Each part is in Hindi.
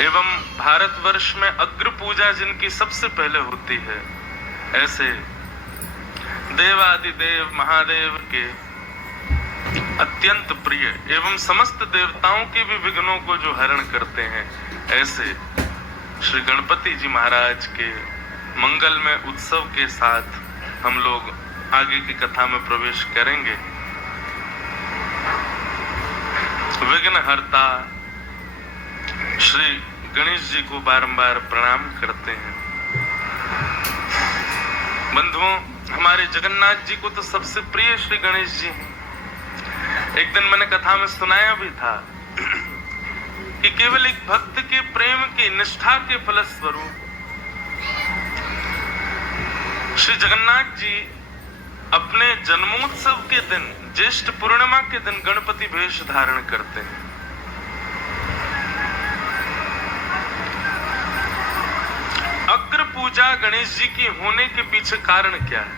एवं भारतवर्ष में अग्र पूजा जिनकी सबसे पहले होती है, ऐसे देवादिदेव महादेव के अत्यंत प्रिय एवं समस्त देवताओं के भी विघ्नों को जो हरण करते हैं, ऐसे श्री गणपति जी महाराज के मंगलमय उत्सव के साथ हम लोग आगे की कथा में प्रवेश करेंगे। विघ्नहर्ता श्री गणेश जी को बारंबार प्रणाम करते हैं। बंधुओं, हमारे जगन्नाथ जी को तो सबसे प्रिय श्री गणेश जी हैं। एक दिन मैंने कथा में सुनाया भी था कि केवल एक भक्त के प्रेम की निष्ठा के फलस्वरूप श्री जगन्नाथ जी अपने जन्मोत्सव के दिन, ज्येष्ठ पूर्णिमा के दिन गणपति वेश धारण करते हैं। अग्र पूजा गणेश जी की होने के पीछे कारण क्या है?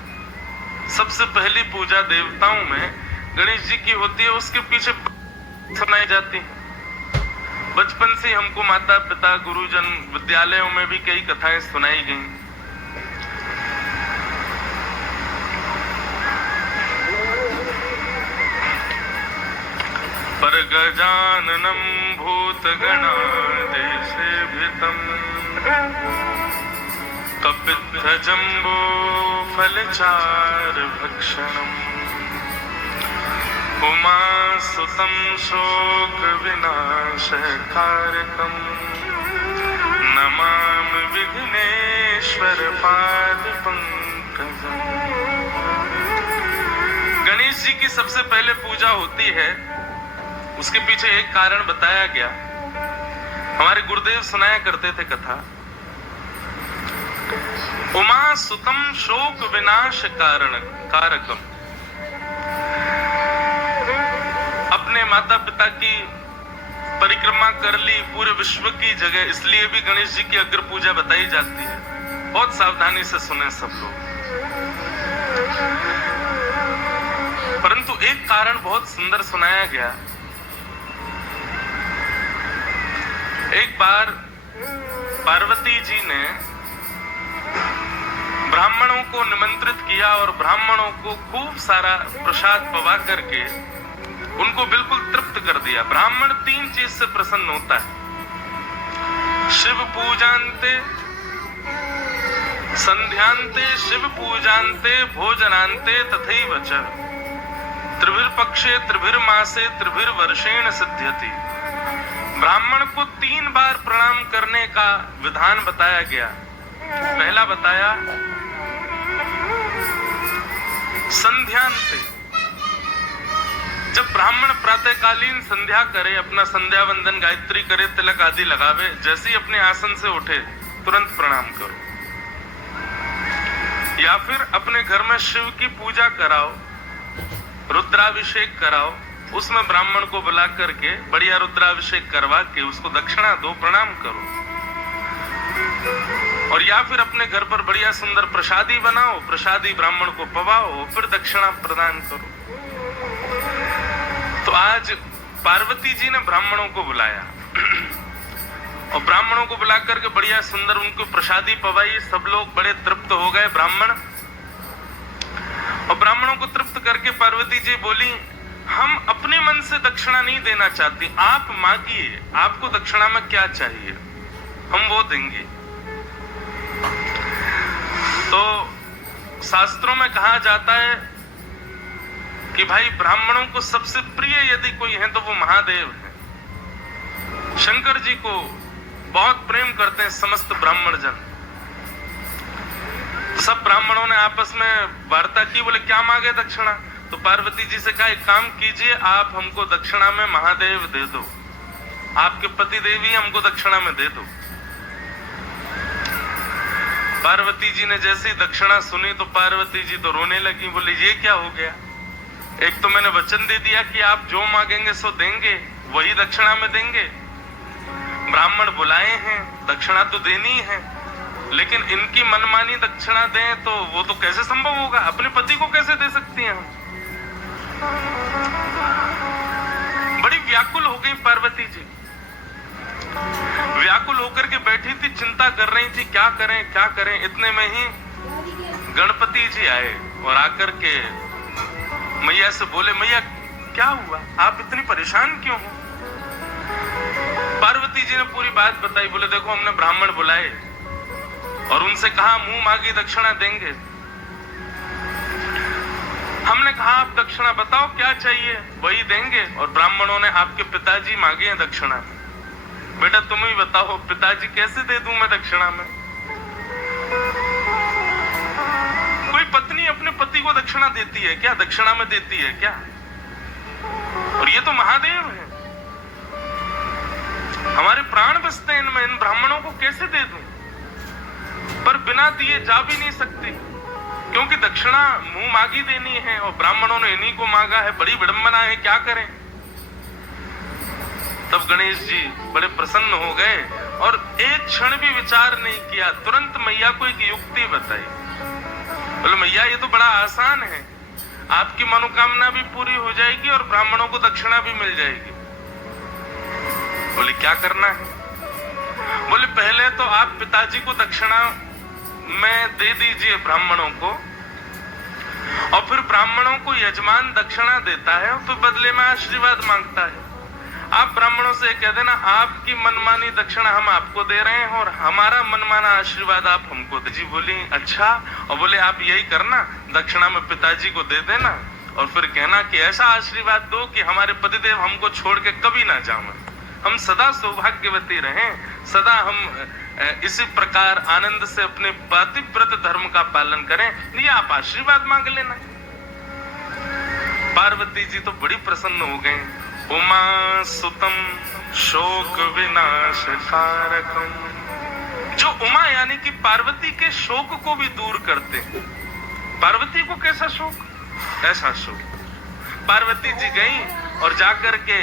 सबसे पहली पूजा देवताओं में गणेश जी की होती है, उसके पीछे सुनाई जाती है। बचपन से हमको माता पिता गुरुजन विद्यालयों में भी कई कथाएं सुनाई गईं। पर गजाननं भूतगणाधीसेवितं कपित्थजम्बो फलचारुभक्षणम् उमासुतं शोकविनाशकारकं नमामि विघ्नेश्वर पादपङ्कजम्। गणेश जी की सबसे पहले पूजा होती है, उसके पीछे एक कारण बताया गया। हमारे गुरुदेव सुनाया करते थे कथा, उमा सुतम शोक विनाश कारकम। अपने माता पिता की परिक्रमा कर ली पूरे विश्व की जगह, इसलिए भी गणेश जी की अग्र पूजा बताई जाती है। बहुत सावधानी से सुने सब लोग। परंतु एक कारण बहुत सुंदर सुनाया गया। एक बार पार्वती जी ने ब्राह्मणों को निमंत्रित किया और ब्राह्मणों को खूब सारा प्रसाद पवा करके उनको बिल्कुल तृप्त कर दिया। ब्राह्मण तीन चीज से प्रसन्न होता है: शिव पूजान्ते, संध्यांते शिव पूजान्ते, भोजनान्ते तथैव च त्रिभिर्पक्षे त्रिभिर्मासे त्रिभिर्वर्षेण सिद्ध्यति। ब्राह्मण को 3 बार प्रणाम करने का विधान बताया गया। पहला बताया संध्यांते, जब ब्राह्मण प्रातःकालीन संध्या करे, अपना संध्या वंदन गायत्री करे, तिलक आदि लगावे, जैसे ही अपने आसन से उठे तुरंत प्रणाम करो। या फिर अपने घर में शिव की पूजा कराओ, रुद्राभिषेक कराओ, उसमें ब्राह्मण को बुला करके बढ़िया रुद्राभिषेक करवा के उसको दक्षिणा दो, प्रणाम करो। और या फिर अपने घर पर बढ़िया सुंदर प्रसादी बनाओ, प्रसादी ब्राह्मण को पवाओ, फिर दक्षिणा प्रदान करो। तो आज पार्वती जी ने ब्राह्मणों को बुलाया और ब्राह्मणों को बुला करके बढ़िया सुंदर उनको प्रसादी पवाई। सब लोग बड़े तृप्त हो गए ब्राह्मण। और ब्राह्मणों को तृप्त करके पार्वती जी बोली, हम अपने मन से दक्षिणा नहीं देना चाहती, आप मांगिए, आपको दक्षिणा में क्या चाहिए, हम वो देंगे। तो शास्त्रों में कहा जाता है कि भाई ब्राह्मणों को सबसे प्रिय यदि कोई है तो वो महादेव है। शंकर जी को बहुत प्रेम करते हैं समस्त ब्राह्मण जन। तो सब ब्राह्मणों ने आपस में वार्ता की, बोले क्या मांगे दक्षिणा? तो पार्वती जी से कहा, एक काम कीजिए, आप हमको दक्षिणा में महादेव दे दो, आपके पति देवी हमको दक्षिणा में दे दो। पार्वती जी ने जैसे ही दक्षिणा सुनी तो पार्वती जी तो रोने लगी, बोले ये क्या हो गया? एक तो मैंने वचन दे दिया कि आप जो मांगेंगे सो देंगे, वही दक्षिणा में देंगे। ब्राह्मण बुलाए हैं, दक्षिणा तो देनी है, लेकिन इनकी मनमानी दक्षिणा दें तो वो तो कैसे संभव होगा? अपने पति को कैसे दे सकती हैं हम? बड़ी व्याकुल हो गई पार्वती जी। व्याकुल होकर के बैठी थी, चिंता कर रही थी क्या करें क्या करें। इतने में ही गणपति जी आए और आकर के मैया से बोले, मैया क्या हुआ, आप इतनी परेशान क्यों हो? पार्वती जी ने पूरी बात बताई। बोले देखो, हमने ब्राह्मण बुलाए और उनसे कहा मुंह मांगी दक्षिणा देंगे। हमने कहा आप दक्षिणा बताओ क्या चाहिए, वही देंगे। और ब्राह्मणों ने आपके पिताजी मांगे हैं दक्षिणा। बेटा तुम ही बताओ, पिताजी कैसे दे दूं मैं दक्षिणा में? कोई पत्नी अपने पति को दक्षिणा देती है क्या? दक्षिणा में देती है क्या? और ये तो महादेव है, हमारे प्राण बसते हैं इनमें, इन ब्राह्मणों को कैसे दे दूं? पर बिना दिए जा भी नहीं सकती, क्योंकि दक्षिणा मुंह मांगी देनी है और ब्राह्मणों ने इन्हीं को मांगा है। बड़ी विडंबना है, क्या करें? तब गणेश जी बड़े प्रसन्न हो गए और एक क्षण भी विचार नहीं किया, तुरंत मैया को एक युक्ति बताई। बोले मैया ये तो बड़ा आसान है, आपकी मनोकामना भी पूरी हो जाएगी और ब्राह्मणों को दक्षिणा भी मिल जाएगी। बोले क्या करना है? बोले पहले तो आप पिताजी को दक्षिणा में दे दीजिए ब्राह्मणों को, और फिर ब्राह्मणों को यजमान दक्षिणा देता है और फिर बदले में आशीर्वाद मांगता है। आप ब्राह्मणों से कह देना आपकी मनमानी दक्षिणा हम आपको दे रहे हैं और हमारा मनमाना आशीर्वाद आप हमको दे। जी बोली अच्छा, और बोले आप यही करना, दक्षिणा में पिताजी को दे देना और फिर कहना कि ऐसा आशीर्वाद दो कि हमारे पतिदेव हमको छोड़ के कभी ना जाएं, हम सदा सौभाग्यवती रहें, सदा हम इसी प्रकार आनंद से अपने पातिव्रत धर्म का पालन करें। ये आप आशीर्वाद मांग लेना। पार्वती जी तो बड़ी प्रसन्न हो गए। उमा सुतम शोक विनाश कारकम, जो उमा यानी कि पार्वती के शोक को भी दूर करते हैं। पार्वती को कैसा शोक? ऐसा शोक। पार्वती जी गई और जाकर के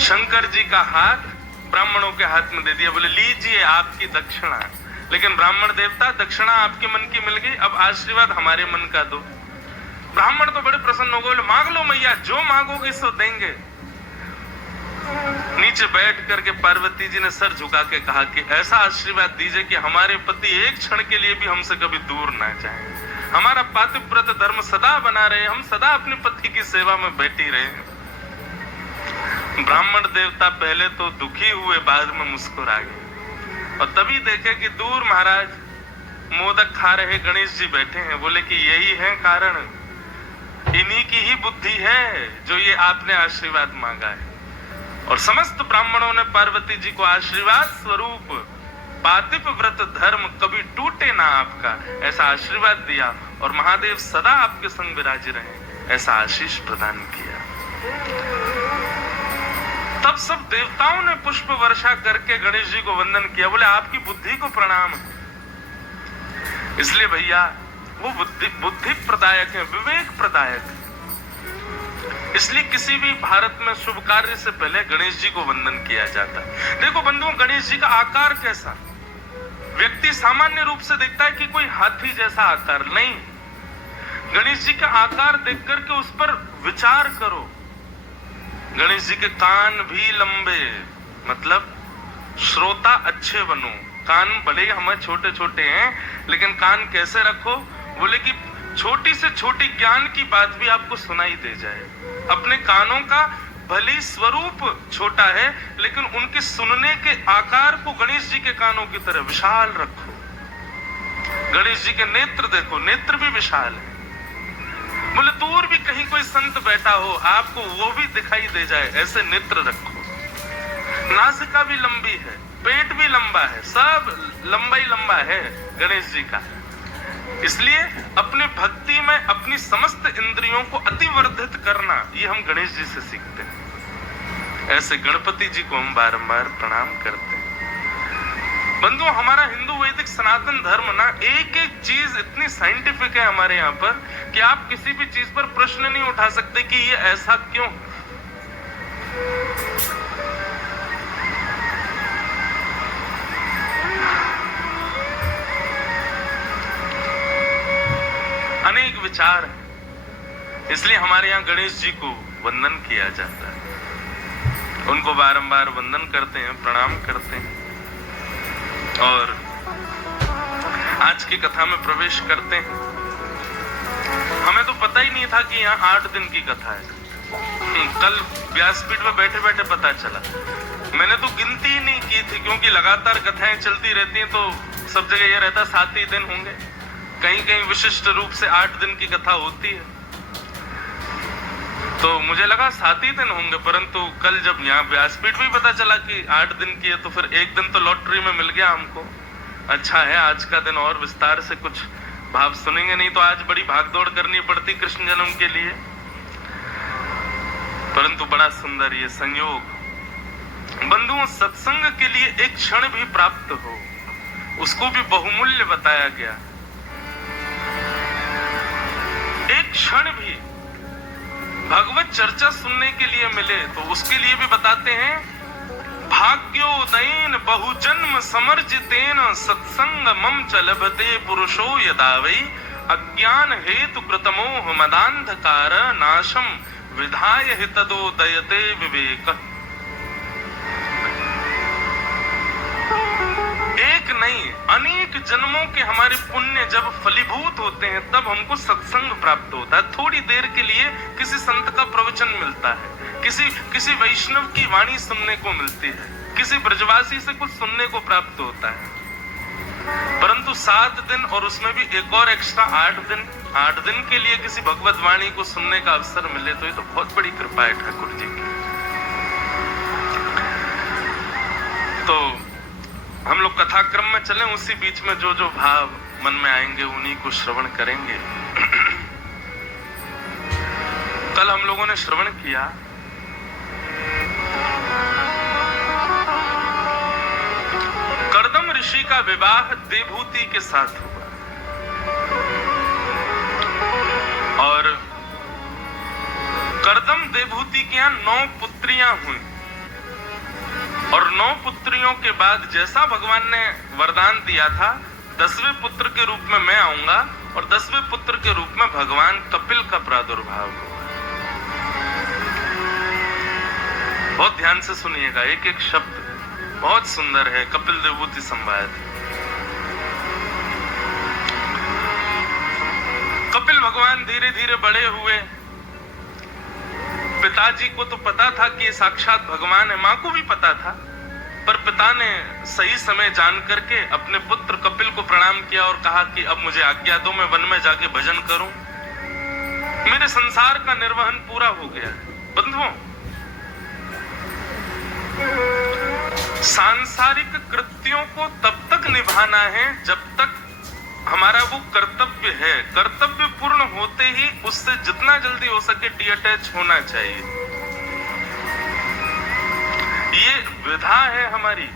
शंकर जी का हाथ ब्राह्मणों के हाथ में दे दिया। बोले लीजिए आपकी दक्षिणा। लेकिन ब्राह्मण देवता, दक्षिणा आपके मन की मिल गई, अब आशीर्वाद हमारे मन का दो। ब्राह्मण तो बड़े प्रसन्न हो गए। बोले मांग लो मैया, जो मांगोगी सो देंगे। नीचे बैठ करके पार्वती जी ने सर झुका के कहा कि ऐसा आशीर्वाद दीजिए कि हमारे पति एक क्षण के लिए भी हमसे कभी दूर ना जाए, हमारा पातिव्रत धर्म सदा बना रहे, हम सदा अपने पति की सेवा में बैठी रहे। ब्राह्मण देवता पहले तो दुखी हुए, बाद में मुस्कुरा गए और तभी देखे कि दूर महाराज मोदक खा रहे गणेश जी बैठे हैं। बोले कि यही है कारण, इन्हीं की ही बुद्धि है जो ये आपने आशीर्वाद मांगा है। और समस्त ब्राह्मणों ने पार्वती जी को आशीर्वाद स्वरूप पातिव्रत धर्म कभी टूटे ना आपका, ऐसा आशीर्वाद दिया और महादेव सदा आपके संग विराजे रहे, ऐसा आशीष प्रदान किया। तब सब देवताओं ने पुष्प वर्षा करके गणेश जी को वंदन किया। बोले आपकी बुद्धि को प्रणाम। इसलिए भैया वो बुद्धि प्रदायक है, विवेक प्रदायक। इसलिए किसी भी भारत में शुभ कार्य से पहले गणेश जी को वंदन किया जाता है। देखो बंधुओं, गणेश जी का आकार कैसा? व्यक्ति सामान्य रूप से देखता है कि कोई हाथी जैसा आकार, नहीं। गणेश जी का आकार देख करके उस पर विचार करो। गणेश जी के कान भी लंबे, मतलब श्रोता अच्छे बनो। कान भले ही हमें छोटे छोटे हैं, लेकिन कान कैसे रखो? बोले कि छोटी से छोटी ज्ञान की बात भी आपको सुनाई दे जाए। अपने कानों का भले स्वरूप छोटा है, लेकिन उनके सुनने के आकार को गणेश जी के कानों की तरह विशाल रखो। गणेश जी के नेत्र देखो, नेत्र भी विशाल है। बोले दूर भी कहीं कोई संत बैठा हो, आपको वो भी दिखाई दे जाए, ऐसे नेत्र रखो। नासिका भी लंबी है, पेट भी लंबा है, सब लंबा ही लंबा है गणेश जी का। इसलिए अपनी भक्ति में अपनी समस्त इंद्रियों को अतिवर्धित करना, ये हम गणेश जी से सीखते हैं। ऐसे गणपति जी को हम बारंबार प्रणाम करते हैं। बंधुओं, हमारा हिंदू वैदिक सनातन धर्म ना, एक एक चीज इतनी साइंटिफिक है हमारे यहाँ पर कि आप किसी भी चीज पर प्रश्न नहीं उठा सकते कि ये ऐसा क्यों। अनेक विचार है, इसलिए हमारे यहाँ गणेश जी को वंदन किया जाता है। उनको बारंबार वंदन करते हैं, प्रणाम करते हैं और आज की कथा में प्रवेश करते हैं। हमें तो पता ही नहीं था कि यहाँ 8 दिन की कथा है। कल व्यासपीठ में बैठे बैठे पता चला। मैंने तो गिनती ही नहीं की थी, क्योंकि लगातार कथाएं चलती रहती हैं तो सब जगह ये रहता 7 ही दिन होंगे। कहीं कहीं विशिष्ट रूप से 8 दिन की कथा होती है, तो मुझे लगा 7 ही दिन होंगे। परंतु कल जब यहाँ व्यासपीठ में पता चला कि 8 दिन की है, तो फिर एक दिन तो लॉटरी में मिल गया हमको। अच्छा है, आज का दिन और विस्तार से कुछ भाव सुनेंगे, नहीं तो आज बड़ी भागदौड़ करनी पड़ती कृष्ण जन्म के लिए। परंतु बड़ा सुंदर ये संयोग। बंधुओं, सत्संग के लिए एक क्षण भी प्राप्त हो, उसको भी बहुमूल्य बताया गया। एक क्षण भी भगवत चर्चा सुनने के लिए मिले तो उसके लिए भी बताते हैं, भाग्योदयेन बहुजन्म समर्जितेन सत्संग मम च लभते पुरुषो यदा वै अज्ञान हेतु कृतमोह मदांधकार नाशम विधाय हितदोदयते विवेक। एक नहीं, अनेक जन्मों के हमारे पुण्य जब फलीभूत होते हैं तब हमको सत्संग प्राप्त होता है। थोड़ी देर के लिए किसी संत का प्रवचन मिलता है, किसी वैष्णव की वाणी सुनने को मिलती है, किसी ब्रजवासी से कुछ सुनने को प्राप्त होता है। परंतु 7 दिन और उसमें भी एक और एक्स्ट्रा 8 दिन के लिए किसी भगवत वाणी को सुनने का अवसर मिले तो ये तो बहुत बड़ी कृपा है ठाकुर जी की। तो हम लोग कथाक्रम में चलें, उसी बीच में जो जो भाव मन में आएंगे उन्हीं को श्रवण करेंगे। कल हम लोगों ने श्रवण किया कर्दम ऋषि का विवाह देवहूति के साथ हुआ और कर्दम देवहूति के यहाँ 9 पुत्रियां हुई और 9 पुत्रियों के बाद जैसा भगवान ने वरदान दिया था, 10वें पुत्र के रूप में मैं आऊंगा और 10वें पुत्र के रूप में भगवान कपिल का प्रादुर्भाव हुआ। बहुत ध्यान से सुनिएगा, एक एक शब्द बहुत सुंदर है। कपिल देवहूति संवाद। कपिल भगवान धीरे धीरे बड़े हुए। पिताजी को तो पता था कि साक्षात भगवान है, मां को भी पता था, पर पिता ने सही समय जान करके अपने पुत्र कपिल को प्रणाम किया और कहा कि अब मुझे आज्ञा दो, मैं वन में जाके भजन करूं, मेरे संसार का निर्वहन पूरा हो गया है। बंधुओं, सांसारिक कृत्यों को तब तक निभाना है जब तक हमारा वो कर्तव्य है। कर्तव्य पूर्ण होते ही उससे जितना जल्दी हो सके डिअटैच होना चाहिए। ये विधा है हमारी।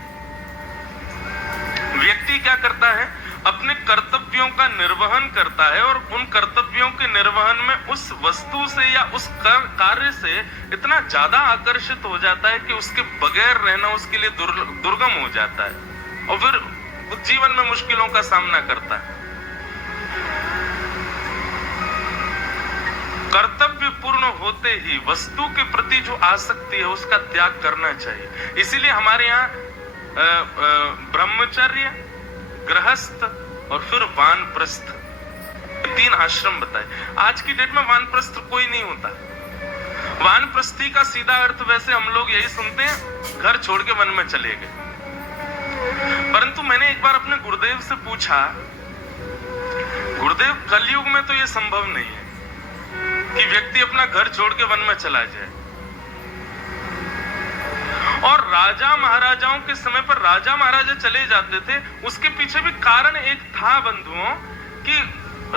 व्यक्ति क्या करता है, अपने कर्तव्यों का निर्वहन करता है और उन कर्तव्यों के निर्वहन में उस वस्तु से या उस कार्य से इतना ज्यादा आकर्षित हो जाता है कि उसके बगैर रहना उसके लिए दुर्गम हो जाता है और फिर जीवन में मुश्किलों का सामना करता है। कर्तव्य पूर्ण होते ही वस्तु के प्रति जो आसक्ति है उसका त्याग करना चाहिए। इसीलिए हमारे यहाँ ब्रह्मचर्य, गृहस्थ और फिर वानप्रस्थ, 3 आश्रम बताए। आज की डेट में वानप्रस्थ कोई नहीं होता। वानप्रस्थी का सीधा अर्थ वैसे हम लोग यही सुनते हैं, घर छोड़ के वन में चले गए। परंतु मैंने एक बार अपने गुरुदेव से पूछा, गुरुदेव कलयुग में तो ये संभव नहीं है कि व्यक्ति अपना घर छोड़ के वन में चला जाए। और राजा महाराजाओं के समय पर राजा महाराजा चले जाते थे, उसके पीछे भी कारण एक था बंधुओं, कि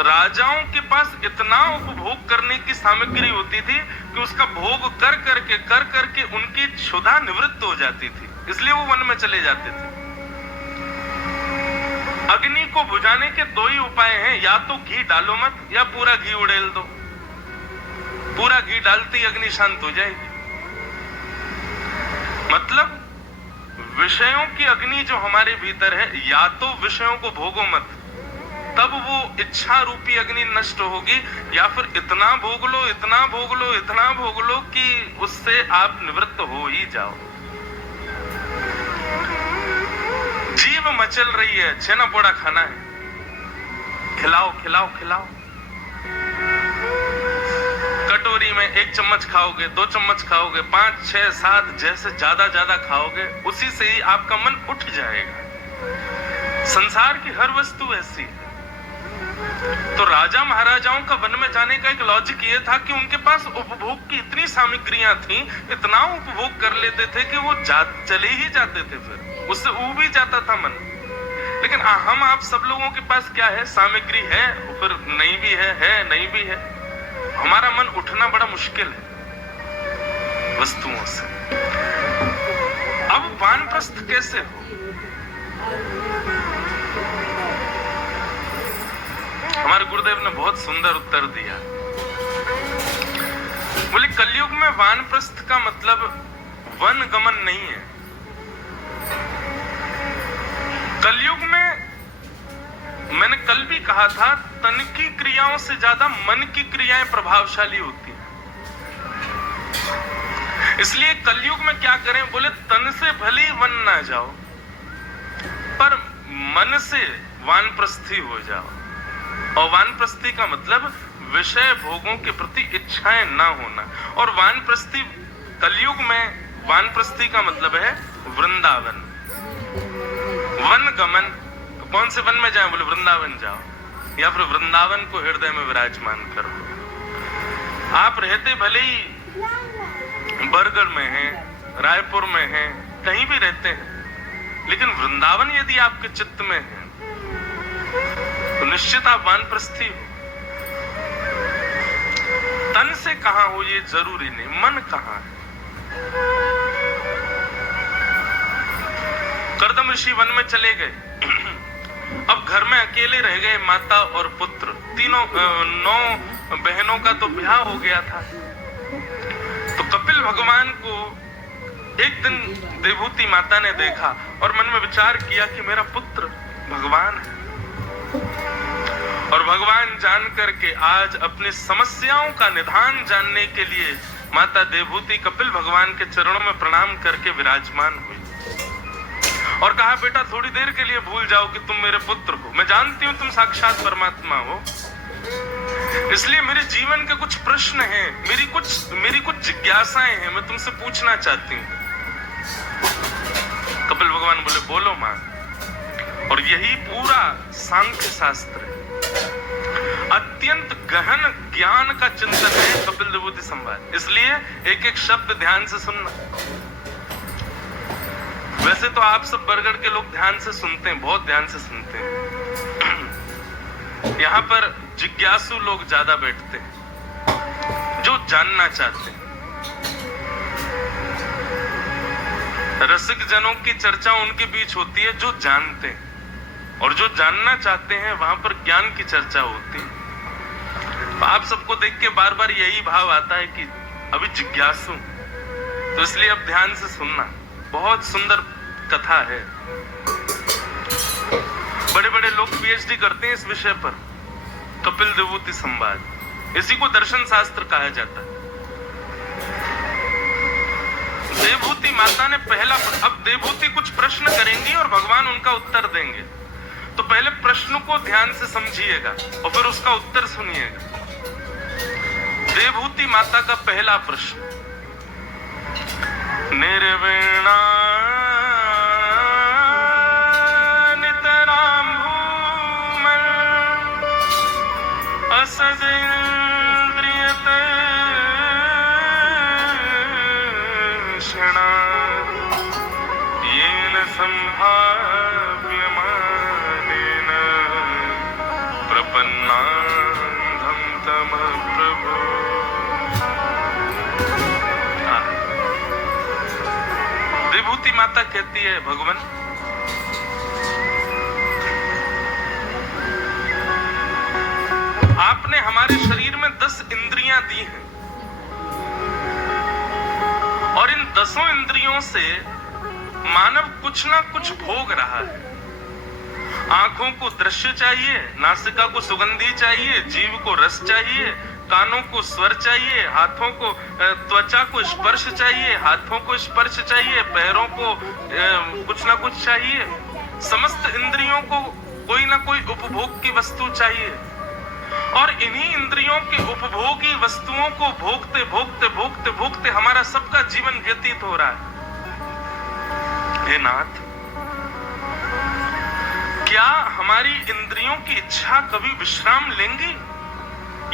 राजाओं के पास इतना उपभोग करने की सामग्री होती थी कि उसका भोग कर करके उनकी क्षुधा निवृत्त हो जाती थी, इसलिए वो वन में चले जाते थे। अग्नि को बुझाने के 2 ही उपाय हैं, या तो घी डालो मत या पूरा घी उड़ेल दो। पूरा घी डालते ही अग्नि शांत हो जाएगी। मतलब विषयों की अग्नि जो हमारे भीतर है, या तो विषयों को भोगो मत तब वो इच्छा रूपी अग्नि नष्ट होगी, या फिर इतना भोग लो, इतना भोग लो, इतना भोग लो कि उससे आप निवृत्त हो ही जाओ। जीव मचल रही है, छेना पोड़ा खाना है, खिलाओ खिलाओ खिलाओ। कटोरी में 1 चम्मच खाओगे, 2 चम्मच खाओगे, 5, 6, 7, जैसे ज्यादा खाओगे उसी से ही आपका मन उठ जाएगा। संसार की हर वस्तु ऐसी है। तो राजा महाराजाओं का वन में जाने का एक लॉजिक ये था कि उनके पास उपभोग की इतनी सामग्रियां थी, इतना उपभोग कर लेते थे कि वो चले ही जाते थे, फिर उससे ऊब ही जाता था मन। लेकिन हम आप सब लोगों के पास क्या है, सामग्री है, फिर नहीं भी है नहीं भी है। हमारा मन उठना बड़ा मुश्किल है वस्तुओं से। अब वानप्रस्थ कैसे हो? हमारे गुरुदेव ने बहुत सुंदर उत्तर दिया। बोले कलयुग में वानप्रस्थ का मतलब वन गमन नहीं है। कलयुग में मैंने कल भी कहा था, तन की क्रियाओं से ज्यादा मन की क्रियाएं प्रभावशाली होती हैं। इसलिए कलयुग में क्या करें? बोले तन से भले वन ना जाओ, पर मन से वानप्रस्थी हो जाओ। और वानप्रस्थी का मतलब विषय भोगों के प्रति इच्छाएं ना होना। और वानप्रस्थी कलयुग में वानप्रस्थी का मतलब है वृंदावन, वन गमन। तो कौन से वन में जाएं? बोले वृंदावन जाओ, या फिर वृंदावन को हृदय में विराजमान करो। आप रहते भले ही बरगढ़ में हैं, रायपुर में हैं, कहीं भी रहते हैं, लेकिन वृंदावन यदि आपके चित्त में है तो निश्चित आप वानप्रस्थी हो। तन से कहां हो ये जरूरी नहीं, मन कहां है। कर्दम ऋषि वन में चले गए। अब घर में अकेले रह गए माता और पुत्र, तीनों 9 बहनों का तो ब्याह हो गया था। तो कपिल भगवान को एक दिन देवहूति माता ने देखा और मन में विचार किया कि मेरा पुत्र भगवान है। और भगवान जान करके आज अपनी समस्याओं का निदान जानने के लिए माता देवहूति कपिल भगवान के चरणों में प्रणाम करके विराजमान हुई और कहा, बेटा थोड़ी देर के लिए भूल जाओ कि तुम मेरे पुत्र हो। मैं जानती हूं तुम साक्षात परमात्मा हो, इसलिए मेरे जीवन के कुछ प्रश्न हैं, मेरी कुछ जिज्ञासाएं हैं, मैं तुमसे पूछना चाहती हूँ। कपिल भगवान बोले, बोलो मां। और यही पूरा सांख्य शास्त्र है, अत्यंत गहन ज्ञान का चिंतन है कपिल देवहूति संवाद। इसलिए एक एक शब्द ध्यान से सुनना। वैसे तो आप सब बरगढ़ के लोग ध्यान से सुनते हैं, बहुत ध्यान से सुनते हैं। यहाँ पर जिज्ञासु लोग ज्यादा बैठते हैं, जो जानना चाहते हैं। रसिक जनों की चर्चा उनके बीच होती है जो जानते हैं, और जो जानना चाहते हैं वहां पर ज्ञान की चर्चा होती है। तो आप सबको देख के बार बार यही भाव आता है कि अभी जिज्ञासु, तो इसलिए अब ध्यान से सुनना। बहुत सुंदर कथा है, बड़े बड़े लोग पीएचडी करते हैं इस विषय पर, कपिल देवहूति संवाद। इसी को दर्शन शास्त्र कहा जाता है। देवहूति माता ने पहला, अब देवहूति कुछ प्रश्न करेंगी और भगवान उनका उत्तर देंगे, तो पहले प्रश्न को ध्यान से समझिएगा और फिर उसका उत्तर सुनिएगा। देवहूति माता का पहला प्रश्न, निर्विणा नितराम भूमल असदिन्द्रियत क्षणा येन संभाव्यमानेन प्रपन्नान्धं तम प्रभु। देवहूति माता कहती है, भगवान आपने हमारे शरीर में 10 इंद्रियां दी हैं और इन 10 इंद्रियों से मानव कुछ ना कुछ भोग रहा है। आंखों को दृश्य चाहिए, नासिका को सुगंधी चाहिए, जीव को रस चाहिए, कानों को स्वर चाहिए, हाथों को त्वचा को स्पर्श चाहिए, हाथों को स्पर्श चाहिए, पैरों को कुछ ना कुछ चाहिए। समस्त इंद्रियों को कोई ना कोई उपभोग की वस्तु चाहिए और इन्हीं इंद्रियों के उपभोगी वस्तुओं को भोगते भोगते भोगते भोगते हमारा सबका जीवन व्यतीत हो रहा है। हे नाथ, क्या हमारी इंद्रियों की इच्छा कभी विश्राम लेंगी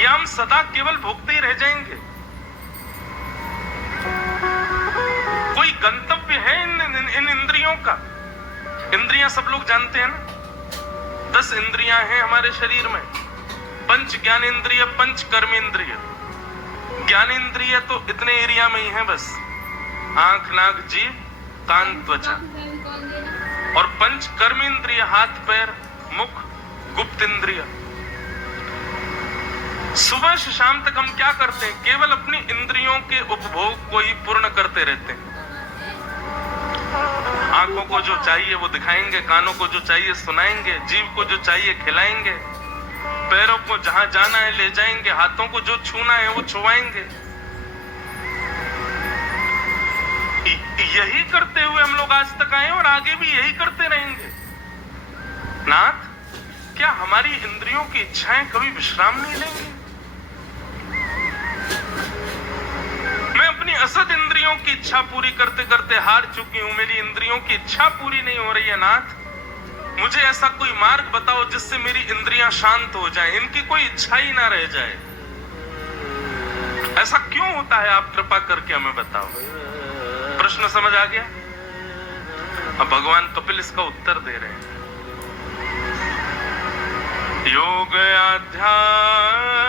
या हम सदा केवल भोगते ही रह जाएंगे? कोई गंतव्य है इन इंद्रियों का? इंद्रियां सब लोग जानते हैं ना, 10 इंद्रियां हैं हमारे शरीर में। पंच ज्ञानेंद्रिय, पंच कर्मेंद्रिय। ज्ञानेंद्रिय तो इतने एरिया में ही है बस, आंख, नाक, जीभ, कान, त्वचा। और पंच कर्मेंद्रिय हाथ, पैर, मुख, गुप्त इंद्रिय। सुबह से शाम तक हम क्या करते हैं? केवल अपनी इंद्रियों के उपभोग को ही पूर्ण करते रहते हैं। आंखों को जो चाहिए वो दिखाएंगे, कानों को जो चाहिए सुनाएंगे, जीभ को जो चाहिए खिलाएंगे, पैरों को जहां जाना है ले जाएंगे, हाथों को जो छूना है वो छुआएंगे। यही करते हुए हम लोग आज तक आए और आगे भी यही करते रहेंगे। नाथ, क्या हमारी इंद्रियों की इच्छाएं कभी विश्राम नहीं लेंगी? मैं अपनी असद इंद्रियों की इच्छा पूरी करते करते हार चुकी हूं। मेरी इंद्रियों की इच्छा पूरी नहीं हो रही है। नाथ, मुझे ऐसा कोई मार्ग बताओ जिससे मेरी इंद्रियां शांत हो जाएं, इनकी कोई इच्छा ही ना रह जाए। ऐसा क्यों होता है? आप कृपा करके हमें बताओ। प्रश्न समझ आ गया? अब भगवान कपिल इसका उत्तर दे रहे हैं। योग आध्यात्मिक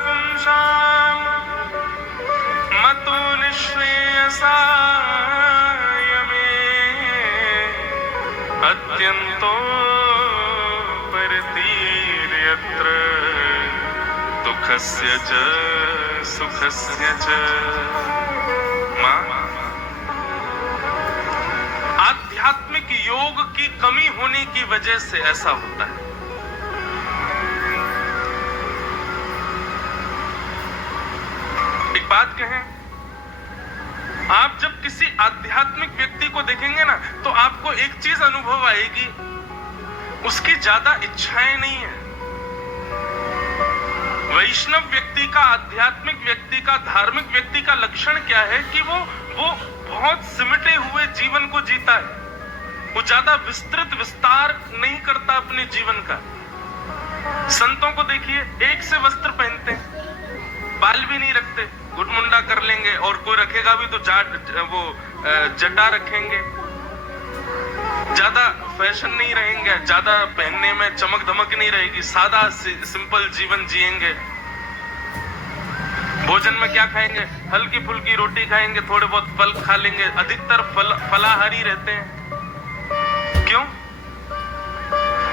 पुंसाम मतो निःश्रेयसाय में अत्यंतो परतीर्यत्र दुःखस्य च सुखस्य च। आध्यात्मिक योग की कमी होने की वजह से ऐसा होता है। एक बात कहें, आप जब किसी आध्यात्मिक व्यक्ति को देखेंगे ना तो आपको एक चीज अनुभव आएगी, उसकी ज्यादा इच्छाएं नहीं है। वैष्णव व्यक्ति का, आध्यात्मिक व्यक्ति का, धार्मिक व्यक्ति का लक्षण क्या है कि वो बहुत सिमटे हुए जीवन को जीता है। वो ज्यादा विस्तार नहीं करता अपने जीवन का। संतों को देखिए, एक से वस्त्र पहनते हैं, बाल भी नहीं रखते, गुटमुंडा कर लेंगे, और कोई रखेगा भी तो जटा रखेंगे। ज्यादा फैशन नहीं रहेंगे, ज्यादा पहनने में चमक धमक नहीं रहेगी, सादा सिंपल जीवन जिएंगे। भोजन में क्या खाएंगे? हल्की फुल्की रोटी खाएंगे, थोड़े बहुत फल खा लेंगे, अधिकतर फलाहारी रहते हैं। क्यों?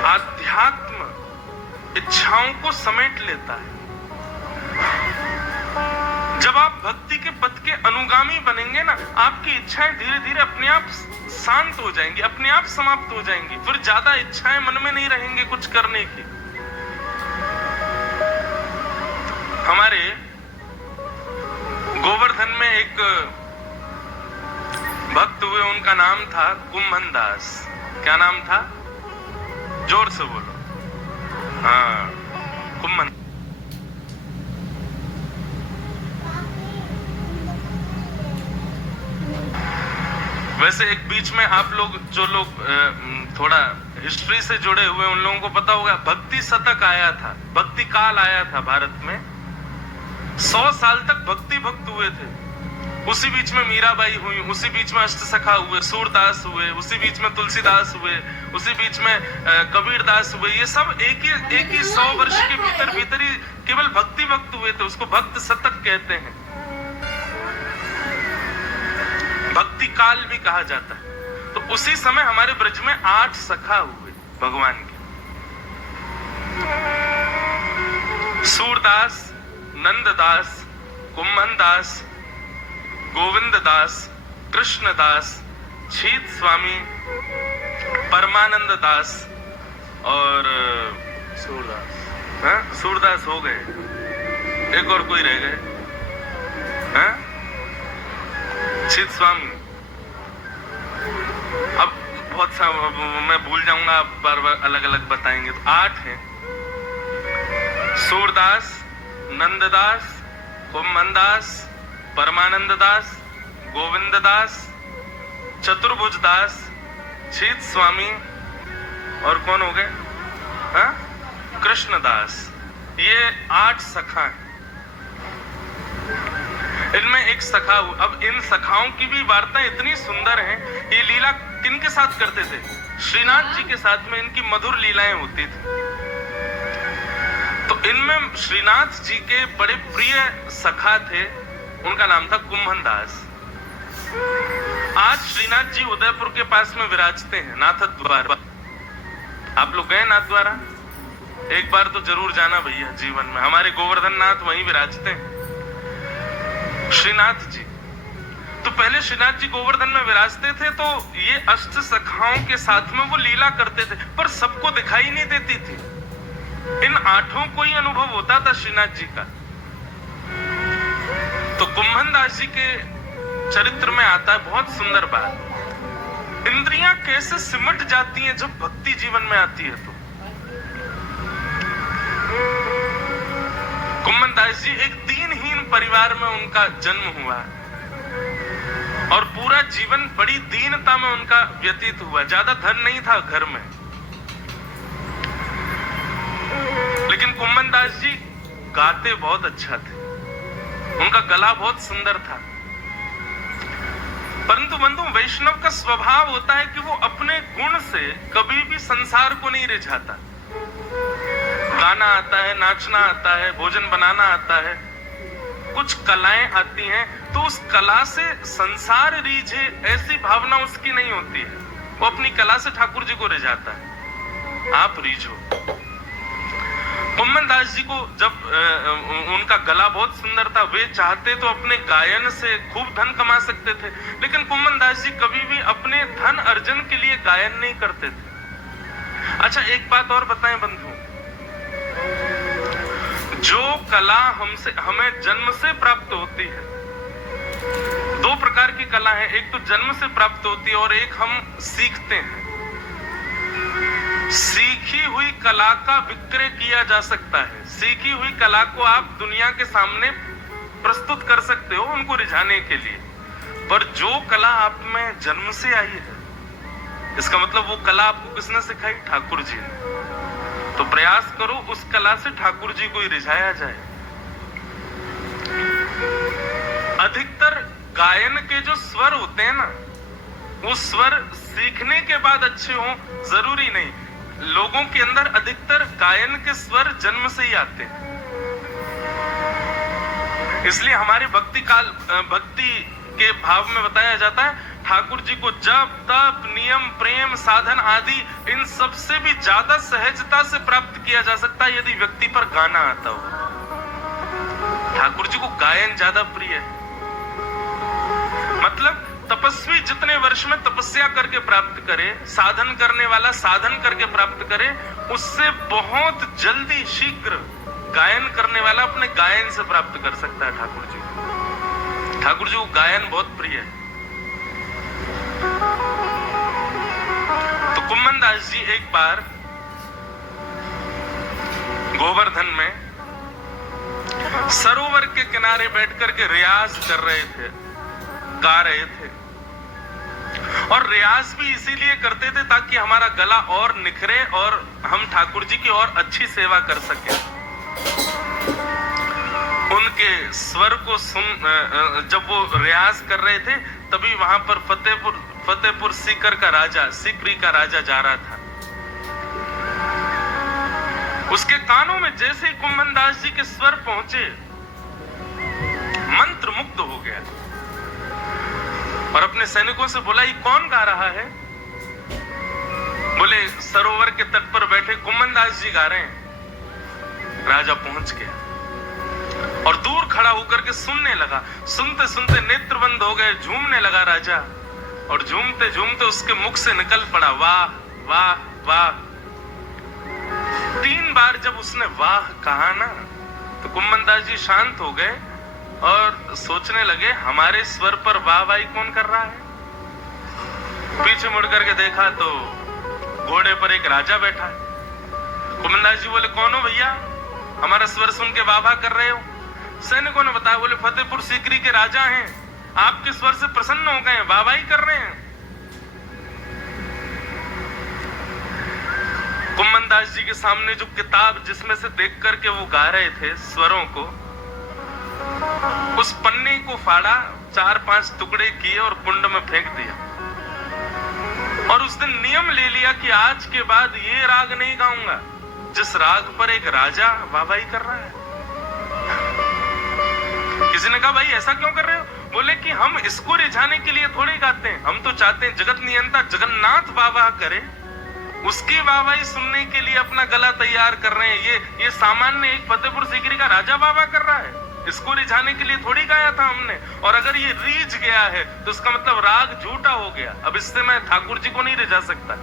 आध्यात्म इच्छाओं को समेट लेता है। जब आप भक्ति के पथ के अनुगामी बनेंगे ना, आपकी इच्छाएं धीरे धीरे अपने आप शांत हो जाएंगी, अपने आप समाप्त हो जाएंगी। फिर ज्यादा इच्छाएं मन में नहीं रहेंगे कुछ करने की। हमारे गोवर्धन में एक भक्त हुए, उनका नाम था कुंभन दास। क्या नाम था? जोर से बोलो। हाँ, कुंभन। वैसे एक बीच में आप लोग जो लोग थोड़ा हिस्ट्री से जुड़े हुए, उन लोगों को पता होगा, भक्ति शतक आया था, भक्ति काल आया था भारत में। 100 साल तक भक्ति भक्त हुए थे। उसी बीच में मीराबाई हुई, उसी बीच में अष्टसखा हुए, सूरदास हुए, उसी बीच में तुलसीदास हुए, उसी बीच में कबीरदास हुए। ये सब एक ही 100 वर्ष के भीतर ही केवल भक्ति भक्त हुए थे। उसको भक्त शतक कहते हैं, भक्ति काल भी कहा जाता है। तो उसी समय हमारे ब्रज में 8 सखा हुए भगवान के। सूरदास, नंददास, कुंभनदास, गोविंददास, कृष्णदास, छीत स्वामी, परमानंद दास, और सूरदास। सूरदास हो गए, एक और कोई रह गए, चित स्वामी। अब बहुत सा मैं भूल जाऊंगा, आप बार बार अलग अलग बताएंगे। तो 8 हैं, सूरदास, नंददास, कुम्भनदास, परमानंद दास, गोविंद दास, चतुर्भुज दास, चित स्वामी, और कौन हो गए? कृष्णदास। ये 8 सखा हैं। इनमें एक सखा, अब इन सखाओं की भी वार्ताएं इतनी सुंदर हैं। ये लीला किनके साथ करते थे? श्रीनाथ जी के साथ में इनकी मधुर लीलाएं होती थी। तो इनमें श्रीनाथ जी के बड़े प्रिय सखा थे, उनका नाम था कुम्भनदास। आज श्रीनाथ जी उदयपुर के पास में विराजते हैं, नाथ द्वारा। आप लोग गए नाथ द्वारा? एक बार तो जरूर जाना भैया जीवन में। हमारे गोवर्धन नाथ वहीं विराजते हैं, श्रीनाथ जी। तो पहले श्रीनाथ जी गोवर्धन में विराजते थे, तो ये अष्ट सखाओं के साथ में वो लीला करते थे, पर सबको दिखाई नहीं देती थी। इन 8 को ही अनुभव होता था श्रीनाथ जी का। तो कुम्भनदास जी के चरित्र में आता है बहुत सुंदर बात। इंद्रियां कैसे सिमट जाती हैं जब भक्ति जीवन में आती है। तो कुम्भनदास जी एक दीनहीन परिवार में उनका जन्म हुआ और पूरा जीवन बड़ी दीनता में उनका व्यतीत हुआ। ज्यादा धन नहीं था घर में, लेकिन कुम्भनदास जी गाते बहुत अच्छा थे, उनका गला बहुत सुंदर था। परंतु बंधु, वैष्णव का स्वभाव होता है कि वो अपने गुण से कभी भी संसार को नहीं रिझाता। गाना आता है, नाचना आता है, भोजन बनाना आता है, कुछ कलाएं आती हैं, तो उस कला से संसार रीझे ऐसी भावना उसकी नहीं होती है। वो अपनी कला से ठाकुर जी को रिझाता है। आप रीझो। कुम्भनदास जी को जब उनका गला बहुत सुंदर था, वे चाहते तो अपने गायन से खूब धन कमा सकते थे, लेकिन कुम्भनदास जी कभी भी अपने धन अर्जन के लिए गायन नहीं करते थे। अच्छा, एक बात और बताएं बंधु, जो कला हमें जन्म से प्राप्त होती है, 2 प्रकार की कला है। एक तो जन्म से प्राप्त होती है और एक हम सीखते हैं। सीखी हुई कला का विक्रय किया जा सकता है। सीखी हुई कला को आप दुनिया के सामने प्रस्तुत कर सकते हो उनको रिझाने के लिए, पर जो कला आप में जन्म से आई है, इसका मतलब वो कला आपको किसने सिखाई? ठाकुर जी ने। तो प्रयास करो उस कला से ठाकुर जी को ही रिझाया जाए। अधिकतर गायन के जो स्वर होते हैं ना, वो स्वर सीखने के बाद अच्छे हों जरूरी नहीं। लोगों के अंदर अधिकतर गायन के स्वर जन्म से ही आते हैं। इसलिए हमारे भक्ति के भाव में बताया जाता है, ठाकुर जी को जप, तप, नियम, प्रेम, साधन आदि इन सब से भी ज्यादा सहजता से प्राप्त किया जा सकता है यदि व्यक्ति पर गाना आता हो। ठाकुर जी को गायन ज्यादा प्रिय है। मतलब तपस्वी जितने वर्ष में तपस्या करके प्राप्त करे, साधन करने वाला साधन करके प्राप्त करे, उससे बहुत जल्दी शीघ्र गायन करने वाला अपने गायन से प्राप्त कर सकता है ठाकुर जी को। ठाकुर जी को गायन बहुत प्रिय है। तो कुम्भनदास जी एक बार गोवर्धन में सरोवर के किनारे बैठकर के रियाज कर रहे थे, गा रहे थे। और रियाज भी इसीलिए करते थे ताकि हमारा गला और निखरे और हम ठाकुर जी की और अच्छी सेवा कर सके। उनके स्वर को जब वो रियाज कर रहे थे, तभी वहां पर फतेहपुर सीकरी का राजा जा रहा था। उसके कानों में जैसे ही कुम्भनदास जी के स्वर पहुंचे, मंत्र मुग्ध हो गया और अपने सैनिकों से बोला, ये कौन गा रहा है? बोले, सरोवर के तट पर बैठे कुम्भनदास जी गा रहे हैं। राजा पहुंच गया और दूर खड़ा होकर के सुनने लगा। सुनते सुनते नेत्र बंद हो गए, झूमने लगा राजा, और झूमते झूमते उसके मुख से निकल पड़ा, वाह वाह वाह। 3 बार जब उसने वाह कहा ना, तो कुम्मन दास जी शांत हो गए और सोचने लगे हमारे स्वर पर वाह वाही कौन कर रहा है। पीछे मुड़ करके देखा तो घोड़े पर एक राजा बैठा है। कुम्मन दास जी बोले कौन हो भैया, हमारा स्वर सुन के वाह वाह कर रहे हो। सैनिकों ने बताया, बोले फतेहपुर सीकरी के राजा हैं, आपके स्वर से प्रसन्न हो गए, वाह वाही कर रहे हैं। कुम्मन दास जी के सामने जो किताब जिसमें से देख करके वो गा रहे थे स्वरों को, उस पन्ने को फाड़ा, 4-5 टुकड़े किए और कुंड में फेंक दिया। और उस दिन नियम ले लिया कि आज के बाद ये राग नहीं गाऊंगा जिस राग पर एक राजा वाहवाही कर रहा है। किसी ने कहा भाई ऐसा क्यों कर रहे हो? बोले कि हम इसको रिझाने के लिए थोड़े गाते हैं, हम तो चाहते हैं जगत नियंता जगन्नाथ वाह वाह करे, उसकी वाहवाही सुनने के लिए अपना गला तैयार कर रहे हैं। ये सामान्य एक फतेहपुर सीकरी का राजा वाह वाह कर रहा है, इसको रिझाने के लिए थोड़ी गाया था हमने। और अगर ये रीझ गया है तो उसका मतलब राग झूठा हो गया। अब इससे मैं ठाकुर जी को नहीं रिझा सकता।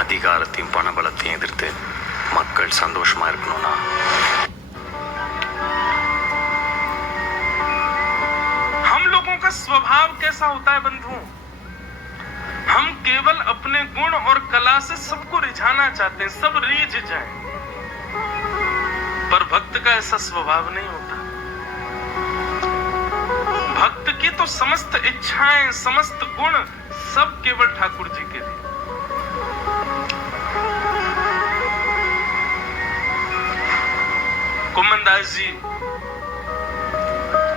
அதிகாரத்தையும் பணபலத்தையும் எதிர்த்து மக்கள் சந்தோஷமா இருக்கணும்னா हम लोगों का स्वभाव कैसा होता है बंधुओं? हम केवल अपने गुण और कला से सबको रिझाना चाहते हैं, सब रीझ जाएं। पर भक्त का ऐसा स्वभाव नहीं होता। भक्त की तो समस्त इच्छाएं, समस्त गुण सब केवल ठाकुर जी के लिए। कुम्मन दास जी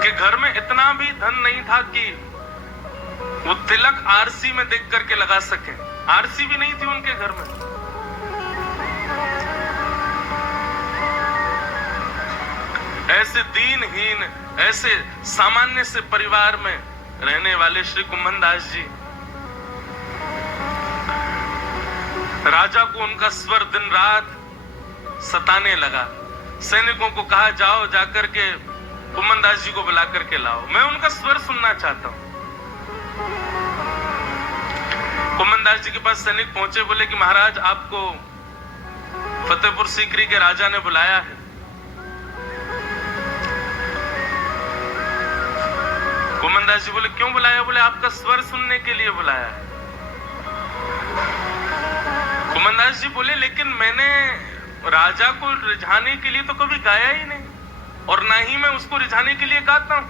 के घर में इतना भी धन नहीं था कि वो तिलक आरसी में देख करके लगा सके। आरसी भी नहीं थी उनके घर में। ऐसे दीनहीन, ऐसे सामान्य से परिवार में रहने वाले श्री कुम्मन दास जी, राजा को उनका स्वर दिन रात सताने लगा। सैनिकों को कहा जाओ जाकर के कुम्मन दास जी को बुला करके लाओ, मैं उनका स्वर सुनना चाहता हूं। कुम्मन दास जी के पास सैनिक पहुंचे, बोले कि महाराज आपको फतेहपुर सीकरी के राजा ने बुलाया है। कुम्मन दास जी बोले क्यों बुलाया? बोले आपका स्वर सुनने के लिए बुलाया है। कुम्मन दास जी बोले लेकिन मैंने राजा को रिझाने के लिए तो कभी गाया ही नहीं, और ना ही मैं उसको रिझाने के लिए गाता हूं।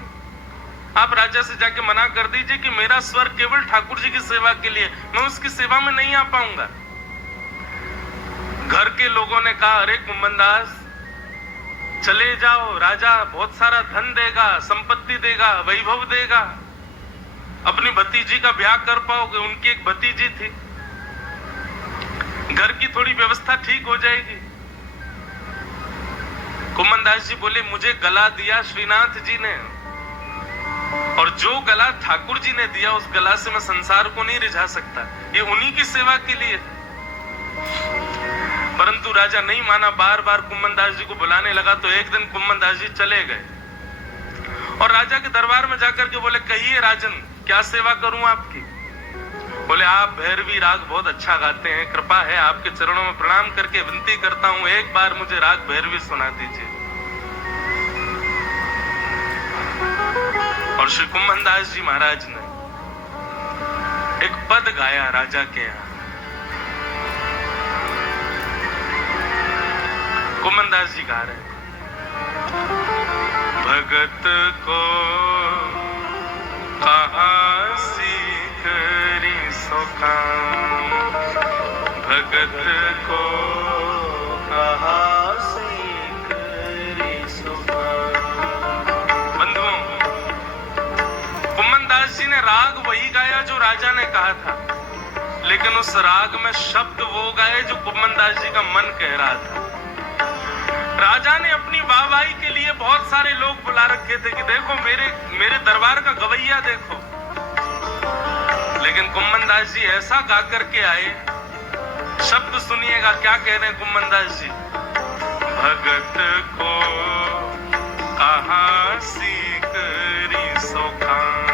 आप राजा से जाके मना कर दीजिए कि मेरा स्वर केवल ठाकुर जी की सेवा के लिए, मैं उसकी सेवा में नहीं आ पाऊंगा। घर के लोगों ने कहा अरे कुम्मन दास चले जाओ, राजा बहुत सारा धन देगा, संपत्ति देगा, वैभव देगा, अपनी भतीजी का ब्याह कर पाओगे। उनकी एक भतीजी थी, घर की थोड़ी व्यवस्था ठीक हो जाएगी। कुम्मन दास जी बोले मुझे गला दिया श्रीनाथ जी ने, और जो गला ठाकुर जी ने दिया उस गला से मैं संसार को नहीं रिझा सकता, ये उन्हीं की सेवा के लिए। परंतु राजा नहीं माना, बार बार कुम्मन दास जी को बुलाने लगा। तो एक दिन कुम्मन दास जी चले गए और राजा के दरबार में जाकर के बोले कहिए राजन क्या सेवा करूं आपकी? बोले आप भैरवी राग बहुत अच्छा गाते हैं, कृपा है आपके चरणों में प्रणाम करके विनती करता हूं एक बार मुझे राग भैरवी सुना दीजिए। और श्री कुम्मन दास जी महाराज ने एक पद गाया राजा के यहां। कुम्मन दास जी गा रहे हैं, भगत को कहाँ सीख री सो काम, भगत को कहाँ सीख री सो काम। बंधुओं, कुम्मन दास जी ने राग वही गाया जो राजा ने कहा था, लेकिन उस राग में शब्द वो गाए जो कुम्मन दास जी का मन कह रहा था। राजा ने अपनी वाहवाही के लिए बहुत सारे लोग बुला रखे थे कि देखो मेरे दरबार का गवैया देखो, लेकिन कुम्मन दास जी ऐसा गा करके आए, शब्द सुनिएगा क्या कह रहे हैं कुम्मन दास जी। भगत को कहाँ सीख री सो काम,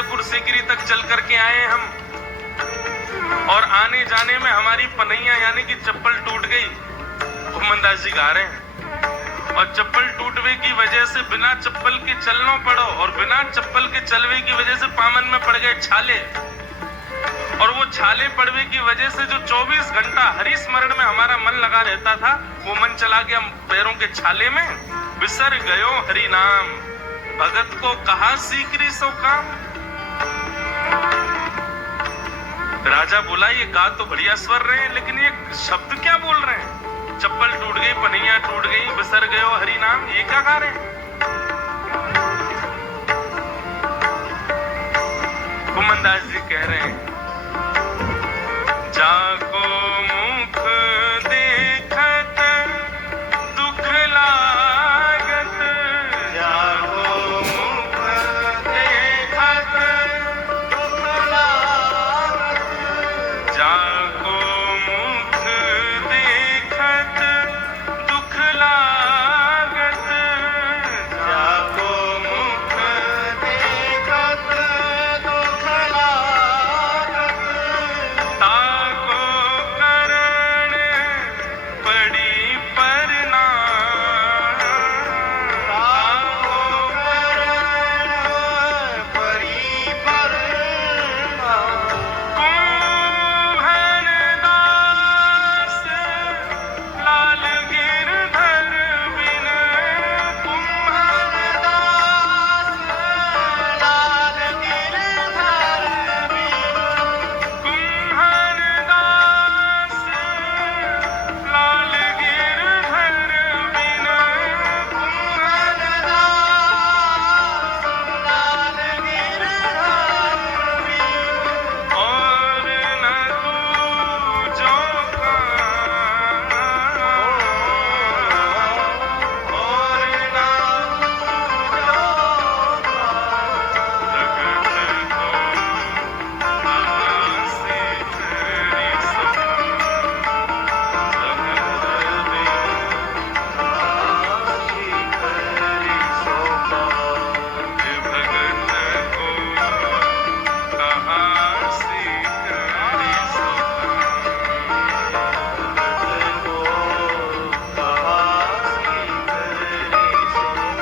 उदयपुर सीकरी तक चल करके आए हम, और आने जाने में हमारी पनैया यानी कि चप्पल टूट गई। कुमनदास जी गा रहे हैं, और चप्पल टूटवे की वजह से बिना चप्पल के चलना पड़ो, और बिना चप्पल के चलवे की वजह से पामन में पड़ गए छाले, और वो छाले पड़वे की वजह से जो 24 घंटा हरि स्मरण में हमारा मन लगा रहता था, वो मन चला गया पैरों के छाले में। बिसर गयो हरि नाम, भगत को कहा सीकरी सो काम। राजा बोला ये गा तो बढ़िया स्वर रहे हैं, लेकिन ये शब्द क्या बोल रहे हैं? चप्पल टूट गई, पनैया टूट गई, बिसर गयो हरि नाम, ये क्या गा रहे हैं? कुमनदास जी कह रहे हैं, जाको मुख देखत दुख लागत, जाको मुख देखत दुख लागत, जाको मुख देखत दुख लागत, जाको मुख देखत दुख लागत, ताको करण पड़ी परनाम, ताको करण पड़ी परनाम, कुम्भन दास लाल गिरधर बिन, कुम्भन दास लाल गिरधर बिन, कुम्भन दास लाल गिरधर बिन, कुम्भन दास लाल गिरधर बिन, और न दूजो का, और न दूजो का, जगत को आसी करी सका, जगत दे आसी करी सका, कि भगत को कहाँ सी करी सका, भगत को कहाँ सी करी सका।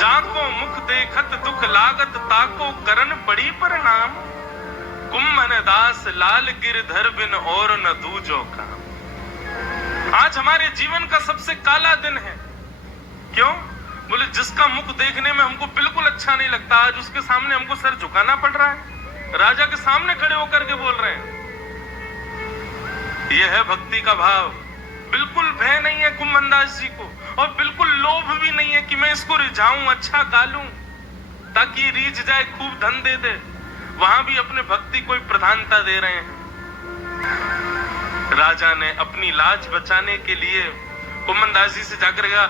जाको मुख देखत दुख लागत, ताको करन पड़ी परनाम, कुम्भन दास लाल गिरधर बिन और न दूजो काम। आज हमारे जीवन का सबसे काला दिन है। क्यों? बोले जिसका मुख देखने में हमको बिल्कुल अच्छा नहीं लगता, आज उसके सामने हमको सर झुकाना पड़ रहा है। राजा के सामने खड़े होकर के बोल रहे हैं। यह है भक्ति का भाव। बिल्कुल भय नहीं है कुमनदास जी को, और बिल्कुल लोभ भी नहीं है कि मैं इसको रिझाऊं, अच्छा गा लूं ताकि ये रीझ जाए, खूब धन दे दे। वहां भी अपने भक्ति को प्रधानता दे रहे हैं। राजा ने अपनी लाज बचाने के लिए कुमनदास जी से जाकर कहा,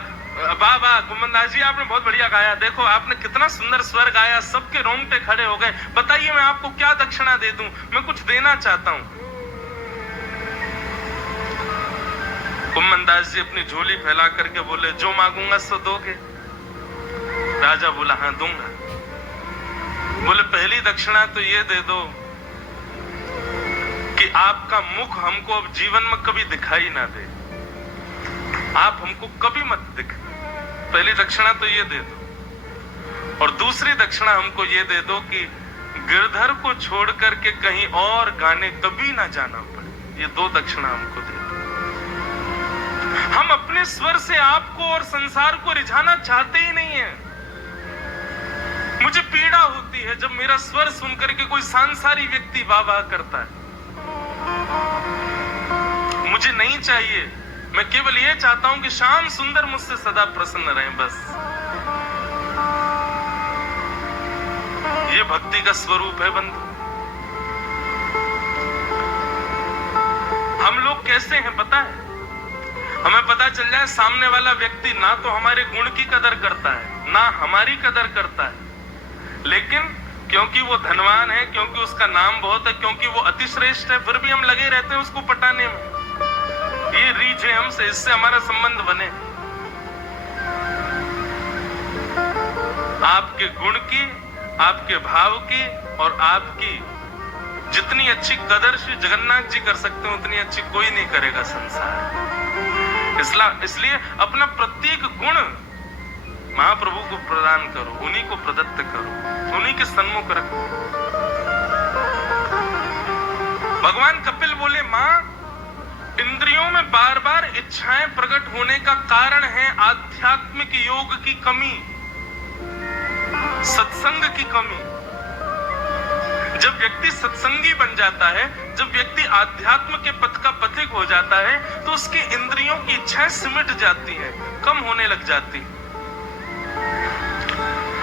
वाह वाह कुमनदास जी, आपने बहुत बढ़िया गाया, देखो आपने कितना सुंदर स्वर गाया, सबके रोंगटे खड़े हो गए, बताइए मैं आपको क्या दक्षिणा दे दूं, मैं कुछ देना चाहता हूं। कुमनदास जी अपनी झोली फैला करके बोले, जो मांगूंगा सो दोगे? राजा बोला, हाँ दूंगा। बोले पहली दक्षिणा तो ये दे दो कि आपका मुख हमको अब जीवन में कभी दिखाई ना दे, आप हमको कभी मत दिख। पहली दक्षिणा तो ये दे दो, और दूसरी दक्षिणा हमको ये दे दो कि गिरधर को छोड़ करके कहीं और गाने कभी ना जाना पड़े। ये दो दक्षिणा हमको दे दो। हम अपने स्वर से आपको और संसार को रिझाना चाहते ही नहीं है। मुझे पीड़ा होती है जब मेरा स्वर सुनकर के कोई सांसारी व्यक्ति वाह वाह करता है। मुझे नहीं चाहिए, मैं केवल ये चाहता हूं कि श्याम सुंदर मुझसे सदा प्रसन्न रहें, बस। ये भक्ति का स्वरूप है बंधु। हम लोग कैसे हैं पता है? हमें पता चल जाए सामने वाला व्यक्ति ना तो हमारे गुण की कदर करता है, ना हमारी कदर करता है, लेकिन क्योंकि वो धनवान है, क्योंकि उसका नाम बहुत है, क्योंकि वो अतिश्रेष्ठ है, फिर भी हम लगे रहते हैं उसको पटाने में। ये रीझ है हमसे, इससे हमारा संबंध बने। आपके गुण की, आपके भाव की और आपकी जितनी अच्छी कदर श्री जगन्नाथ जी कर सकते हैं उतनी अच्छी कोई नहीं करेगा संसार। इसलिए अपना प्रत्येक गुण महाप्रभु को प्रदान करो, उन्हीं को प्रदत्त करो, उन्हीं के सन्मुख रखो। भगवान कपिल बोले, मां, इंद्रियों में बार बार इच्छाएं प्रकट होने का कारण है आध्यात्मिक योग की कमी, सत्संग की कमी। जब व्यक्ति सत्संगी बन जाता है, जब व्यक्ति आध्यात्म के पथ का पथिक हो जाता है, तो उसकी इंद्रियों की इच्छाएं सिमट जाती हैं, कम होने लग जाती हैं।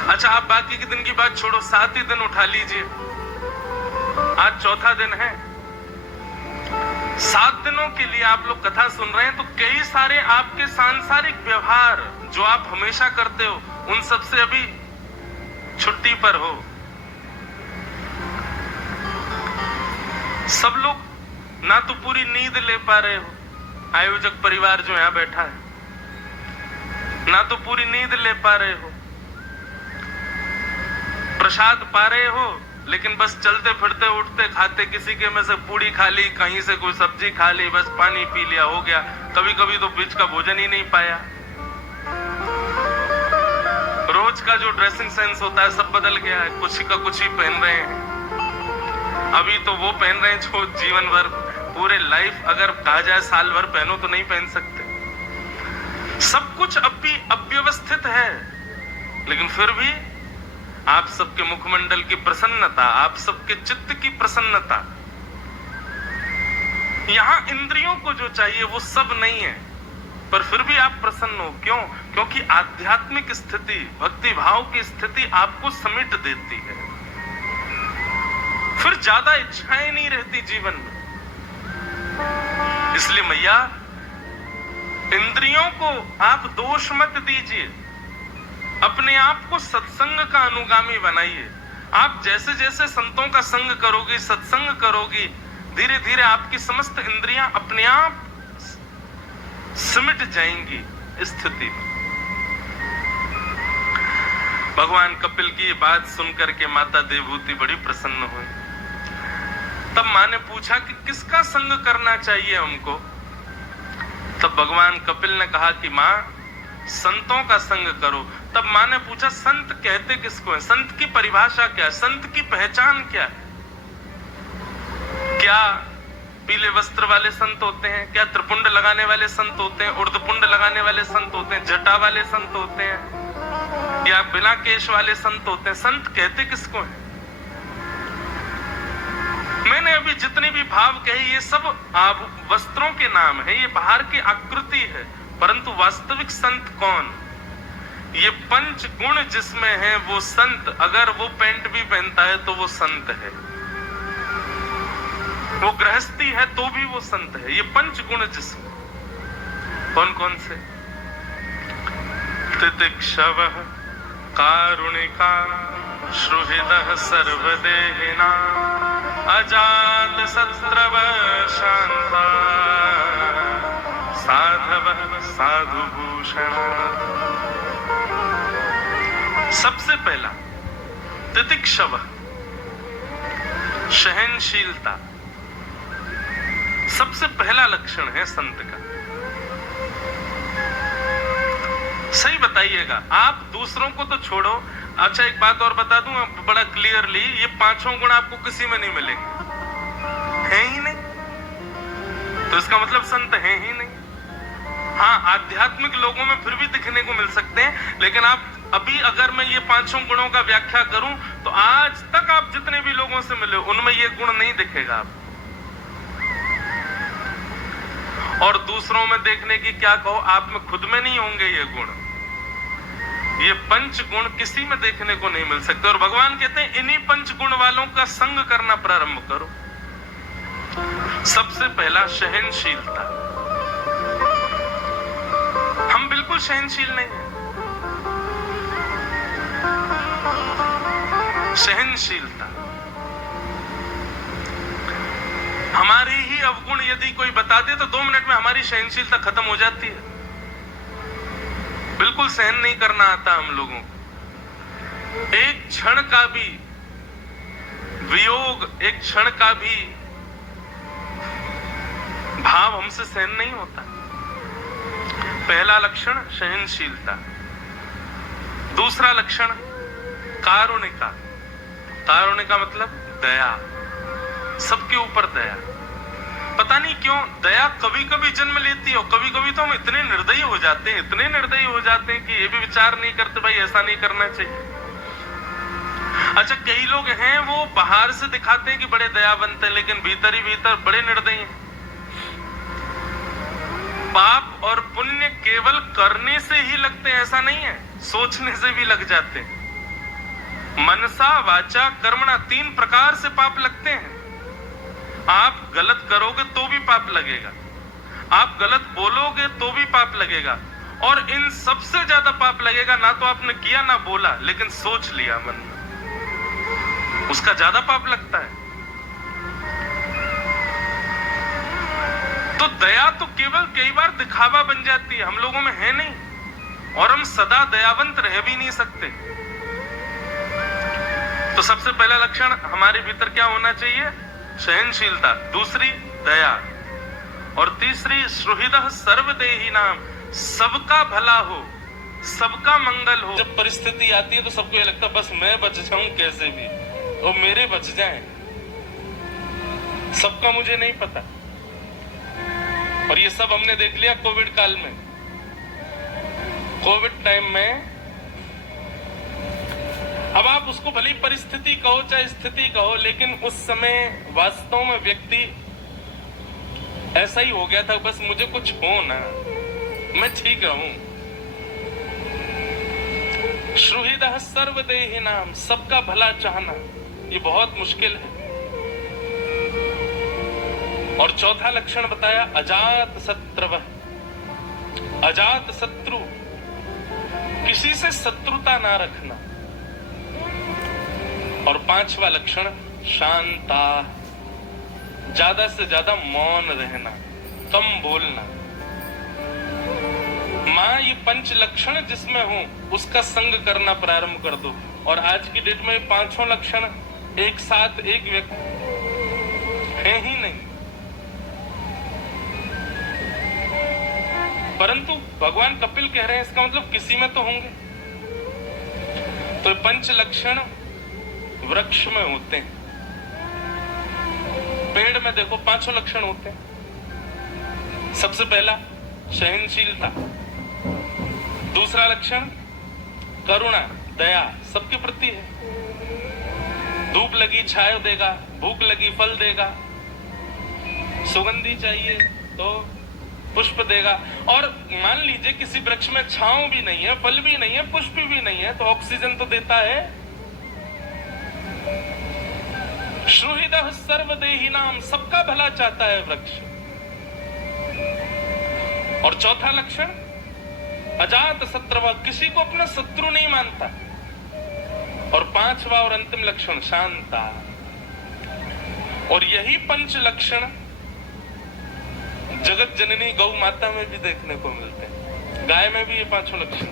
अच्छा, आप बाकी के दिन की बात छोड़ो, 7 ही दिन उठा लीजिए, आज चौथा दिन है। 7 दिनों के लिए आप लोग कथा सुन रहे हैं, तो कई सारे आपके सांसारिक व्यवहार जो आप हमेशा करते हो, उन सब से अभी छुट्टी पर हो। सब लोग ना तो पूरी नींद ले पा रहे हो, आयोजक परिवार जो यहां बैठा है, ना तो पूरी नींद ले पा रहे हो, प्रसाद पा रहे हो, लेकिन बस चलते फिरते उठते खाते किसी के में से पूड़ी खा ली, कहीं से कोई सब्जी खा ली, बस पानी पी लिया, हो गया। कभी कभी तो बीच का भोजन ही नहीं पाया। रोज का जो ड्रेसिंग सेंस होता है सब बदल गया है, कुछ का कुछ ही पहन रहे हैं। अभी तो वो पहन रहे हैं जो जीवन भर, पूरे लाइफ अगर कहा जाए साल भर पहनो तो नहीं पहन सकते। सब कुछ अब भी अव्यवस्थित है, लेकिन फिर भी आप सबके मुखमंडल की प्रसन्नता, आप सबके चित्त की प्रसन्नता, यहां इंद्रियों को जो चाहिए वो सब नहीं है, पर फिर भी आप प्रसन्न हो। क्यों? क्योंकि आध्यात्मिक स्थिति, भक्ति भाव की स्थिति आपको समेट देती है, फिर ज्यादा इच्छाएं नहीं रहती जीवन में। इसलिए मैया, इंद्रियों को आप दोष मत दीजिए, अपने आप को सत्संग का अनुगामी बनाइए। आप जैसे जैसे संतों का संग करोगी, सत्संग करोगी, धीरे धीरे आपकी समस्त इंद्रियां अपने आप सिमट जाएंगी स्थिति में। भगवान कपिल की बात सुनकर के माता देवहूति बड़ी प्रसन्न हुई। तब मां ने पूछा कि किसका संग करना चाहिए हमको? तब भगवान कपिल ने कहा कि मां, संतों का संग करो। तब मां ने पूछा, संत कहते किसको है? संत की परिभाषा क्या है? संत की पहचान क्या है? क्या पीले वस्त्र वाले संत होते हैं? क्या त्रिपुंड लगाने वाले संत होते हैं? उर्धपुंड लगाने वाले संत होते हैं? जटा वाले संत होते हैं? या बिना केश वाले संत होते हैं? संत कहते किसको है? मैंने अभी जितनी भी भाव कही, ये सब वस्त्रों के नाम है, ये बाहर की आकृति है, परंतु वास्तविक संत कौन? ये 5 गुण जिसमें है वो संत। अगर वो पैंट भी पहनता है तो वो संत है, वो गृहस्थी है तो भी वो संत है। ये 5 गुण जिसमें, कौन कौन से? तितिक्षवः कारुणिका श्रुहृदः सर्वदेहिना अजात शत्रवः शांता साधवः साधुभूषणा। सबसे पहला तितिक्षवः, सहनशीलता, सबसे पहला लक्षण है संत का। सही बताइएगा, आप दूसरों को तो छोड़ो। अच्छा, एक बात और बता दूं बड़ा क्लियरली, ये 5 गुण आपको किसी में नहीं मिलेंगे, है ही नहीं, तो इसका मतलब संत है ही नहीं। हाँ, आध्यात्मिक लोगों में फिर भी दिखने को मिल सकते हैं, लेकिन आप अभी अगर मैं ये 5 गुणों का व्याख्या करूं तो आज तक आप जितने भी लोगों से मिले उनमें ये गुण नहीं दिखेगा आपको। और दूसरों में देखने की क्या कहो, आप में खुद में नहीं होंगे ये गुण। ये 5 गुण किसी में देखने को नहीं मिल सकते, और भगवान कहते हैं इन्हीं 5 गुण वालों का संग करना प्रारंभ करो। सबसे पहला सहनशीलता। हम बिल्कुल सहनशील नहीं है। सहनशीलता, हमारी ही अवगुण यदि कोई बता दे तो 2 मिनट में हमारी सहनशीलता खत्म हो जाती है। बिल्कुल सहन नहीं करना आता हम लोगों को। एक क्षण का भी वियोग, एक क्षण का भी भाव हमसे सहन नहीं होता। पहला लक्षण सहनशीलता, दूसरा लक्षण कारुणिका। कारुणिका मतलब दया, सबके ऊपर दया। पता नहीं क्यों दया कभी कभी जन्म लेती है और कभी कभी तो हम इतने निर्दयी हो जाते हैं, इतने निर्दयी हो जाते हैं कि ये भी विचार नहीं करते भाई ऐसा नहीं करना चाहिए। अच्छा, कई लोग हैं वो बाहर से दिखाते हैं कि बड़े दयावंत हैं, लेकिन भीतर ही भीतर बड़े निर्दयी हैं। पाप और पुण्य केवल करने से ही लगते हैं ऐसा नहीं है, सोचने से भी लग जाते हैं। मनसा वाचा कर्मणा, 3 प्रकार से पाप लगते हैं। आप गलत करोगे तो भी पाप लगेगा, आप गलत बोलोगे तो भी पाप लगेगा, और इन सबसे ज्यादा पाप लगेगा ना तो आपने किया ना बोला, लेकिन सोच लिया मन में, उसका ज्यादा पाप लगता है। तो दया तो केवल कई बार दिखावा बन जाती है, हम लोगों में है नहीं, और हम सदा दयावंत रह भी नहीं सकते। तो सबसे पहला लक्षण हमारे भीतर क्या होना चाहिए? सहनशीलता, दूसरी दया, और तीसरी सुहृदः सर्वदेही नाम, सबका भला हो, सबका मंगल हो। जब परिस्थिति आती है तो सबको ये लगता है बस मैं बच जाऊं कैसे भी, और मेरे बच जाएं, सबका मुझे नहीं पता। और ये सब हमने देख लिया कोविड काल में। कोविड टाइम में अब आप उसको भली परिस्थिति कहो चाहे स्थिति कहो, लेकिन उस समय वास्तव में व्यक्ति ऐसा ही हो गया था, बस मुझे कुछ हो ना, मैं ठीक रहूं। सुहृदः सर्वदेही नाम, सबका भला चाहना, ये बहुत मुश्किल है। और चौथा लक्षण बताया अजात शत्रवः, अजात शत्रु, किसी से शत्रुता ना रखना। और पांचवा लक्षण शांता, ज्यादा से ज्यादा मौन रहना, कम बोलना। मां ये 5 लक्षण जिसमें हूं उसका संग करना प्रारंभ कर दो। और आज की डेट में 5 लक्षण एक साथ एक व्यक्ति है ही नहीं, परंतु भगवान कपिल कह रहे हैं इसका मतलब किसी में तो होंगे। तो 5 लक्षण वृक्ष में होते हैं, पेड़ में देखो 5 लक्षण होते हैं। सबसे पहला सहनशीलता, दूसरा लक्षण करुणा, दया, सबके प्रति है। धूप लगी छाया देगा, भूख लगी फल देगा, सुगंधी चाहिए तो पुष्प देगा। और मान लीजिए किसी वृक्ष में छांव भी नहीं है, फल भी नहीं है, पुष्प भी नहीं है, तो ऑक्सीजन तो देता है। सुहृदः सर्वदेही नाम, सबका भला चाहता है वृक्ष। और चौथा लक्षण अजात शत्रवः, किसी को अपना शत्रु नहीं मानता। और 5वां और अंतिम लक्षण शांता। और यही 5 लक्षण जगत जननी गौ माता में भी देखने को मिलते हैं, गाय में भी ये 5 लक्षण।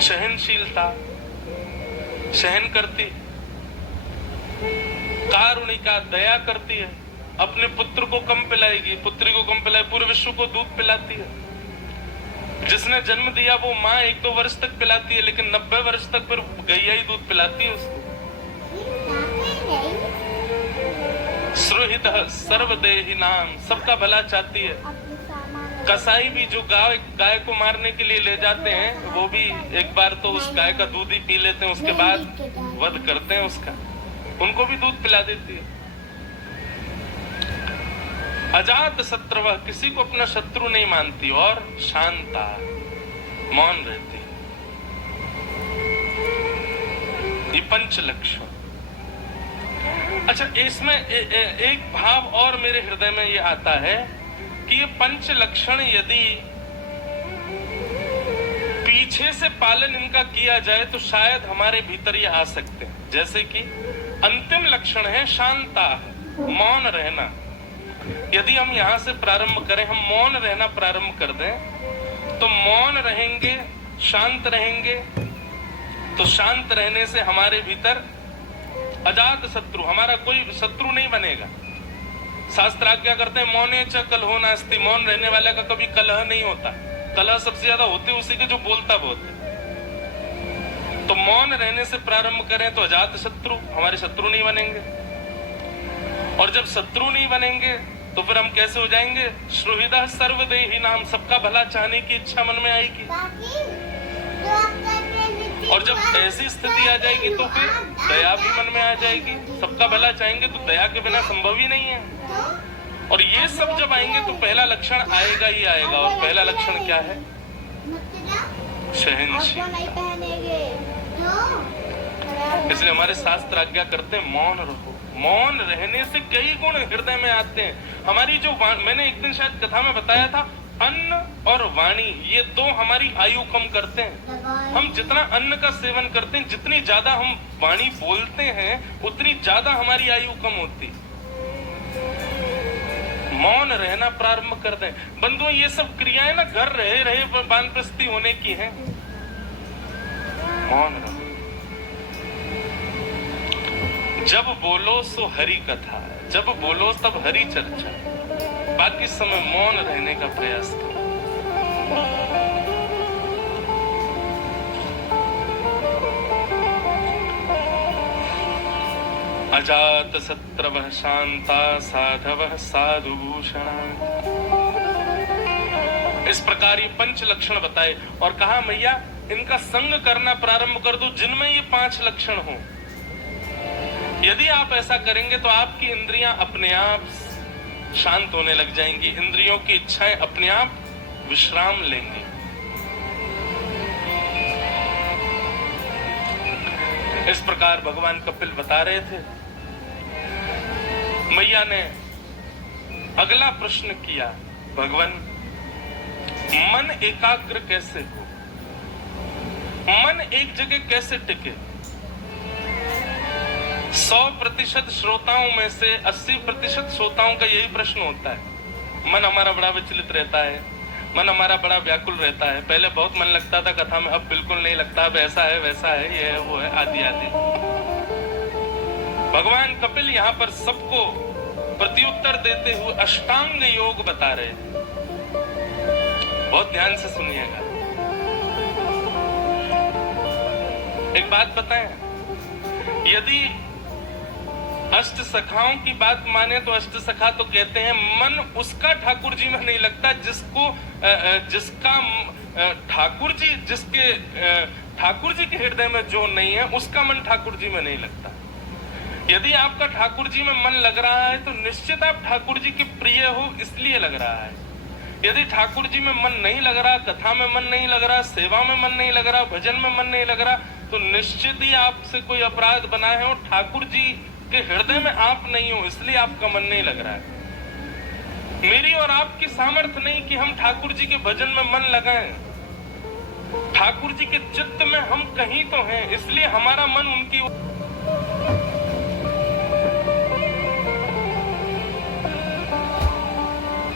सहनशीलता, सहन करती, कारुणिका, दया करती है, अपने पुत्र को कम पिलाएगी, पुत्री को कम पिलाए, पूरे विश्व को दूध पिलाती है। जिसने जन्म दिया वो माँ 1-2 वर्ष तक पिलाती है, लेकिन 90 वर्ष तक फिर गैया ही दूध पिलाती है उसको। सुहृदः सर्वदेही नाम, सबका भला चाहती है। कसाई भी जो गाय को मारने के लिए ले जाते हैं, वो भी एक बार तो उस गाय का दूध ही पी लेते हैं, उसके बाद वध करते हैं उसका, उनको भी दूध पिला देती है। अजात शत्रवः, किसी को अपना शत्रु नहीं मानती। और शांता, मौन रहती है। ये 5 लक्षण। अच्छा, इसमें एक भाव और मेरे हृदय में ये आता है कि ये 5 लक्षण यदि पीछे से पालन इनका किया जाए तो शायद हमारे भीतर ये आ सकते हैं। जैसे कि अंतिम लक्षण है शांता, मौन रहना। यदि हम यहां से प्रारंभ करें, हम मौन रहना प्रारंभ कर दें, तो मौन रहेंगे, शांत रहेंगे, तो शांत रहने से हमारे भीतर अजात शत्रु, हमारा कोई शत्रु नहीं बनेगा। शास्त्र आज्ञा करते हैं मौने च कलहो नास्ति, मौन रहने वाले का कभी कलह नहीं होता। कलह सबसे ज्यादा होते उसी के जो बोलता बहुत है। तो मौन रहने से प्रारंभ करें तो अजात शत्रु, हमारे शत्रु नहीं बनेंगे। और जब शत्रु नहीं बनेंगे तो फिर हम कैसे हो जाएंगे? श्रुहृदः सर्वदेही नाम, सबका भला चाहने की इच्छा मन में आएगी। और जब ऐसी स्थिति आ जाएगी तो फिर दया भी मन में आ जाएगी। सबका भला चाहेंगे तो दया के बिना संभव ही नहीं है। और ये सब जब आएंगे तो पहला लक्षण आएगा ही आएगा। और पहला लक्षण क्या है? सहनशील। इसलिए हमारे शास्त्र आज्ञा करते हैं मौन रहो। मौन रहने से कई गुण हृदय में आते हैं। हमारी जो मैंने एक दिन शायद कथा में बताया था, अन्न और वाणी, ये दो हमारी आयु कम करते हैं। हम जितना अन्न का सेवन करते हैं, जितनी ज्यादा हम वाणी बोलते हैं, उतनी ज्यादा हमारी आयु कम होती। मौन रहना प्रारंभ कर दें। बंधुओं, ये सब क्रियाएं ना घर रहे रहे वानप्रस्थी होने की हैं। मौन रहो। जब बोलो सो हरि कथा, जब बोलो तब हरि चर्चा, बाकी समय मौन रहने का प्रयास करो। अजात शत्रवः शांता साधवः साधुभूषणा। इस प्रकार ये पंच लक्षण बताए और कहा मैया इनका संग करना प्रारंभ कर दो जिनमें ये 5 लक्षण हो। यदि आप ऐसा करेंगे तो आपकी इंद्रियां अपने आप शांत होने लग जाएंगी, इंद्रियों की इच्छाएं अपने आप विश्राम लेंगी। इस प्रकार भगवान कपिल बता रहे थे। मैया ने अगला प्रश्न किया, भगवान मन एकाग्र कैसे हो, मन एक जगह कैसे टिके? 100% श्रोताओं में से 80% श्रोताओं का यही प्रश्न होता है। मन हमारा बड़ा विचलित रहता है, मन हमारा बड़ा व्याकुल रहता है। पहले बहुत मन लगता था कथा में, अब बिल्कुल नहीं लगता। अब ऐसा है वैसा है, ये है वो है, आदि आदि। भगवान कपिल यहाँ पर सबको प्रत्युत्तर देते हुए अष्टांग योग बता रहे हैं। बहुत ध्यान से सुनिएगा। एक बात बताएं, यदि अष्ट सखाओं की बात माने तो अष्ट सखा तो कहते हैं मन उसका ठाकुर जी में नहीं लगता जिसका ठाकुर जी, जिसके ठाकुर जी के हृदय में जो नहीं है उसका मन ठाकुर जी में नहीं लगता। यदि आपका ठाकुर जी में मन लग रहा है तो निश्चित आप ठाकुर जी के प्रिय हो, इसलिए लग रहा है। यदि ठाकुर जी में मन नहीं लग रहा, कथा में मन नहीं लग रहा, सेवा में मन नहीं लग रहा, भजन में मन नहीं लग रहा, तो निश्चित ही आपसे कोई अपराध बना है और ठाकुर जी के हृदय में आप नहीं हो, इसलिए आपका मन नहीं लग रहा है। मेरी और आपकी सामर्थ्य नहीं कि हम ठाकुर जी के भजन में मन लगाएं। ठाकुर जी के चित्त में हम कहीं तो हैं, इसलिए हमारा मन उनकी।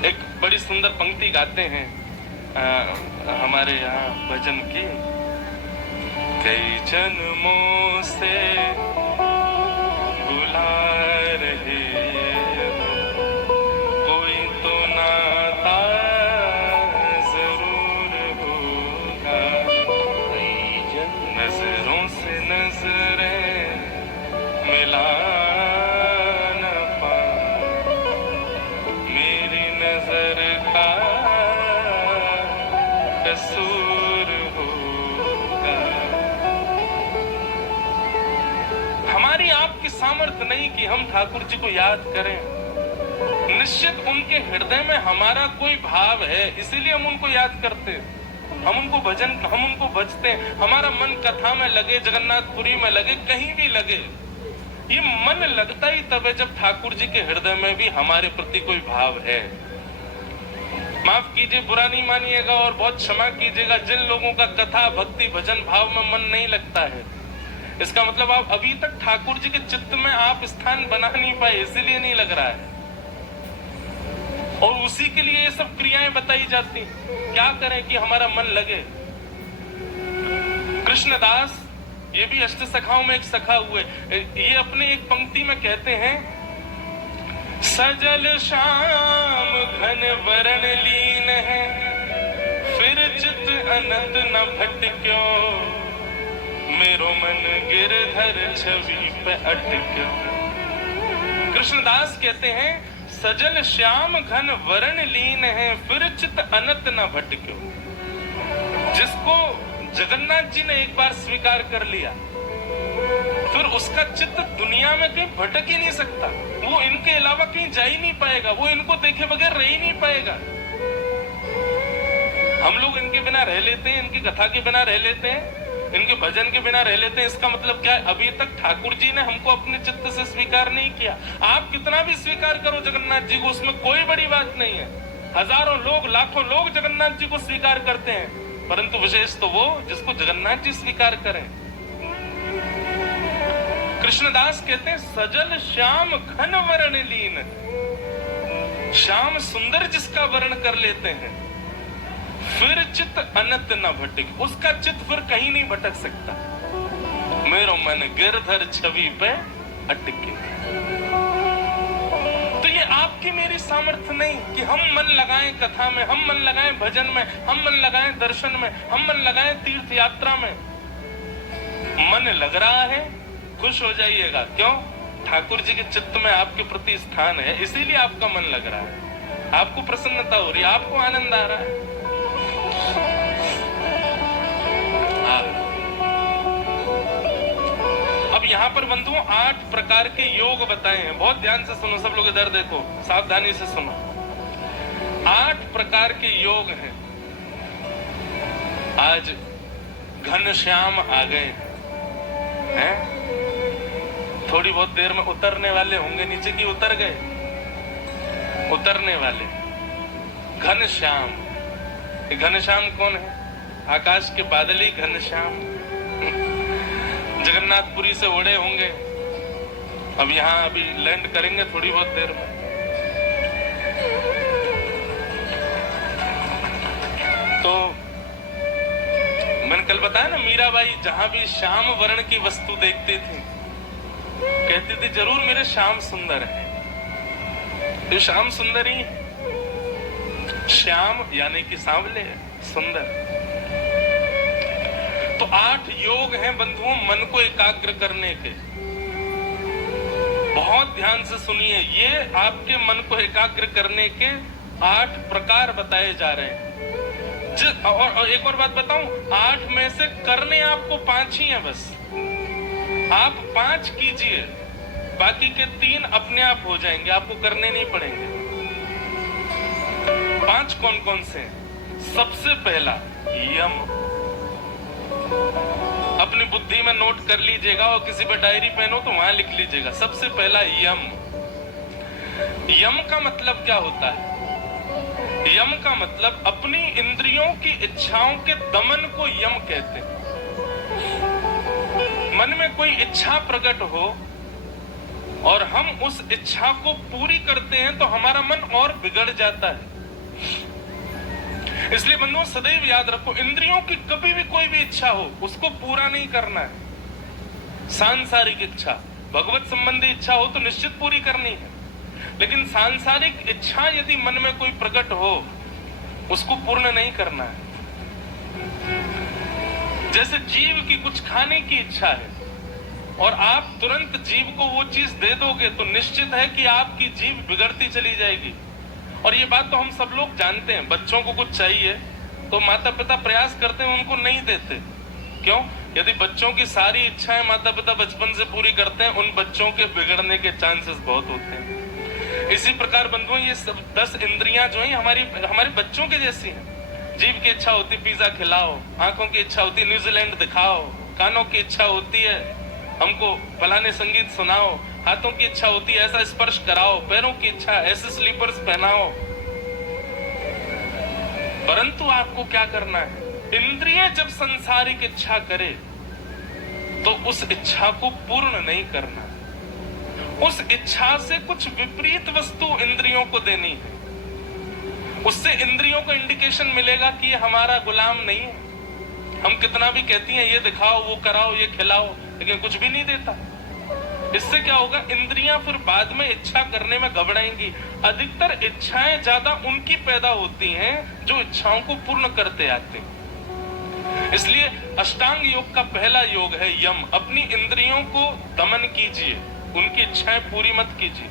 एक बड़ी सुंदर पंक्ति गाते हैं हमारे यहाँ भजन की। कई जन्मों से बुला रहे कोई तो नाता जरूर होगा, नजरों से नजरें मिला न पाऊं, मेरी नजर का कसूर होगा। हमारी आपकी सामर्थ्य नहीं कि हम ठाकुर जी को याद करें। निश्चित उनके हृदय में हमारा कोई भाव है, इसीलिए हम उनको याद करते हैं, हम उनको भजते हैं। हमारा मन कथा में लगे, जगन्नाथपुरी में लगे, कहीं भी लगे। ये मन लगता ही तब है जब ठाकुर जी के हृदय में भी हमारे प्रति कोई भाव है। माफ कीजिए, बुरा नहीं मानिएगा और बहुत क्षमा कीजिएगा जिन लोगों का कथा भक्ति भजन भाव में मन नहीं लगता है। इसका मतलब आप अभी तक ठाकुर जी के चित्त में आप स्थान बना नहीं पाए, इसीलिए नहीं लग रहा है। और उसी के लिए ये सब क्रियाएं बताई जाती। क्या करें कि हमारा मन लगे। कृष्णदास ये भी अष्ट सखाओं में एक सखा हुए। ये अपने एक पंक्ति में कहते हैं, सजल श्याम घन वरण लीन है, फिर चित अनंत न भटक्यो, मेरो मन गिरधर छवि पे अटक्यो। कृष्णदास कहते हैं, सजल श्याम घन वरण लीन है, फिर चित अनंत न भटक्यो। जिसको जगन्नाथ जी ने एक बार स्वीकार कर लिया, फिर उसका चित्त दुनिया में कहीं भटक ही नहीं सकता। वो इनके अलावा कहीं जा ही नहीं पाएगा, वो इनको देखे बगैर रह ही नहीं पाएगा। हम लोग इनके बिना रह लेते हैं, इनकी कथा के बिना रह लेते हैं, इनके भजन के बिना रह लेते हैं। इसका मतलब क्या है? अभी तक ठाकुर जी ने हमको अपने चित्त से स्वीकार नहीं किया। आप कितना भी स्वीकार करो जगन्नाथ जी को, उसमें कोई बड़ी बात नहीं है। हजारों लोग, लाखों लोग जगन्नाथ जी को स्वीकार करते हैं, परंतु विशेष तो वो जिसको जगन्नाथ जी स्वीकार करें। कृष्णदास कहते हैं, सजल श्याम घन वर्ण लीन, श्याम सुंदर जिसका वर्ण कर लेते हैं, फिर चित्त अनंत न भटक, उसका चित्त फिर कहीं नहीं भटक सकता। मेरो मन गिरधर छवि पे अटके। तो ये आपकी मेरी सामर्थ्य नहीं कि हम मन लगाएं कथा में, हम मन लगाएं भजन में, हम मन लगाएं दर्शन में, हम मन लगाएं तीर्थ यात्रा में। मन लग रहा है, खुश हो जाइएगा। क्यों? ठाकुर जी के चित्त में आपके प्रति स्थान है, इसीलिए आपका मन लग रहा है, आपको प्रसन्नता हो रही है, आपको आनंद आ रहा है। अब यहाँ पर बंधुओं 8 प्रकार के योग बताए हैं। बहुत ध्यान से सुनो, सब लोग इधर देखो, सावधानी से सुनो। 8 प्रकार के योग हैं। आज घनश्याम आ गए हैं, थोड़ी बहुत देर में उतरने वाले होंगे नीचे की उतर गए, उतरने वाले। घनश्याम, घनश्याम कौन है? आकाश के बादल ही घनश्याम। जगन्नाथपुरी से उड़े होंगे, अब यहाँ अभी लैंड करेंगे थोड़ी बहुत देर में। तो मैंने कल बताया ना, मीराबाई जहां भी श्याम वर्ण की वस्तु देखती थी, कहती थी जरूर मेरे श्याम सुंदर है। तो श्याम सुंदर ही, श्याम यानी कि सांवले, सुंदर। तो 8 योग हैं बंधुओं मन को एकाग्र करने के। बहुत ध्यान से सुनिए, ये आपके मन को एकाग्र करने के 8 प्रकार बताए जा रहे हैं। और एक और बात बताऊं, 8 में से करने आपको 5 ही हैं बस। आप 5 कीजिए, बाकी के 3 अपने आप हो जाएंगे, आपको करने नहीं पड़ेंगे। 5 कौन कौन से हैं? सबसे पहला यम। अपनी बुद्धि में नोट कर लीजिएगा, और किसी पर डायरी पेन हो तो वहां लिख लीजिएगा। सबसे पहला यम। यम का मतलब क्या होता है? यम का मतलब अपनी इंद्रियों की इच्छाओं के दमन को यम कहते हैं। मन में कोई इच्छा प्रकट हो और हम उस इच्छा को पूरी करते हैं तो हमारा मन और बिगड़ जाता है। इसलिए बंधुओं सदैव याद रखो, इंद्रियों की कभी भी कोई भी इच्छा हो उसको पूरा नहीं करना है। सांसारिक इच्छा, भगवत संबंधी इच्छा हो तो निश्चित पूरी करनी है, लेकिन सांसारिक इच्छा यदि मन में कोई प्रकट हो उसको पूर्ण नहीं करना है। जैसे जीव की कुछ खाने की इच्छा है और आप तुरंत जीव को वो चीज दे दोगे तो निश्चित है कि आपकी जीव बिगड़ती चली जाएगी। और ये बात तो हम सब लोग जानते हैं, बच्चों को कुछ चाहिए तो माता पिता प्रयास करते हैं, उनको नहीं देते। क्यों? यदि बच्चों की सारी इच्छाएं माता पिता बचपन से पूरी करते हैं, उन बच्चों के बिगड़ने के चांसेस बहुत होते हैं। इसी प्रकार बंधुओं ये सब 10 इंद्रियां जो हैं हमारे बच्चों के जैसी हैं। जीभ की इच्छा होती पिज्जा खिलाओ, आंखों की इच्छा होती न्यूजीलैंड दिखाओ, कानों की इच्छा होती है हमको फलाने संगीत सुनाओ, हाथों की इच्छा होती है ऐसा स्पर्श कराओ, पैरों की इच्छा ऐसे स्लीपर्स पहनाओ। परंतु आपको क्या करना है? इंद्रिय जब संसारिक इच्छा करे तो उस इच्छा को पूर्ण नहीं करना, उस इच्छा से कुछ विपरीत वस्तु इंद्रियों को देनी है। उससे इंद्रियों को इंडिकेशन मिलेगा कि ये हमारा गुलाम नहीं है, हम कितना भी कहती हैं ये दिखाओ, वो कराओ, ये खिलाओ, लेकिन कुछ भी नहीं देता। इससे क्या होगा, इंद्रियां फिर बाद में इच्छा करने में घबराएंगी। अधिकतर इच्छाएं ज्यादा उनकी पैदा होती हैं जो इच्छाओं को पूर्ण करते आते हैं। इसलिए अष्टांग योग का पहला योग है यम। अपनी इंद्रियों को दमन कीजिए, उनकी इच्छाएं पूरी मत कीजिए।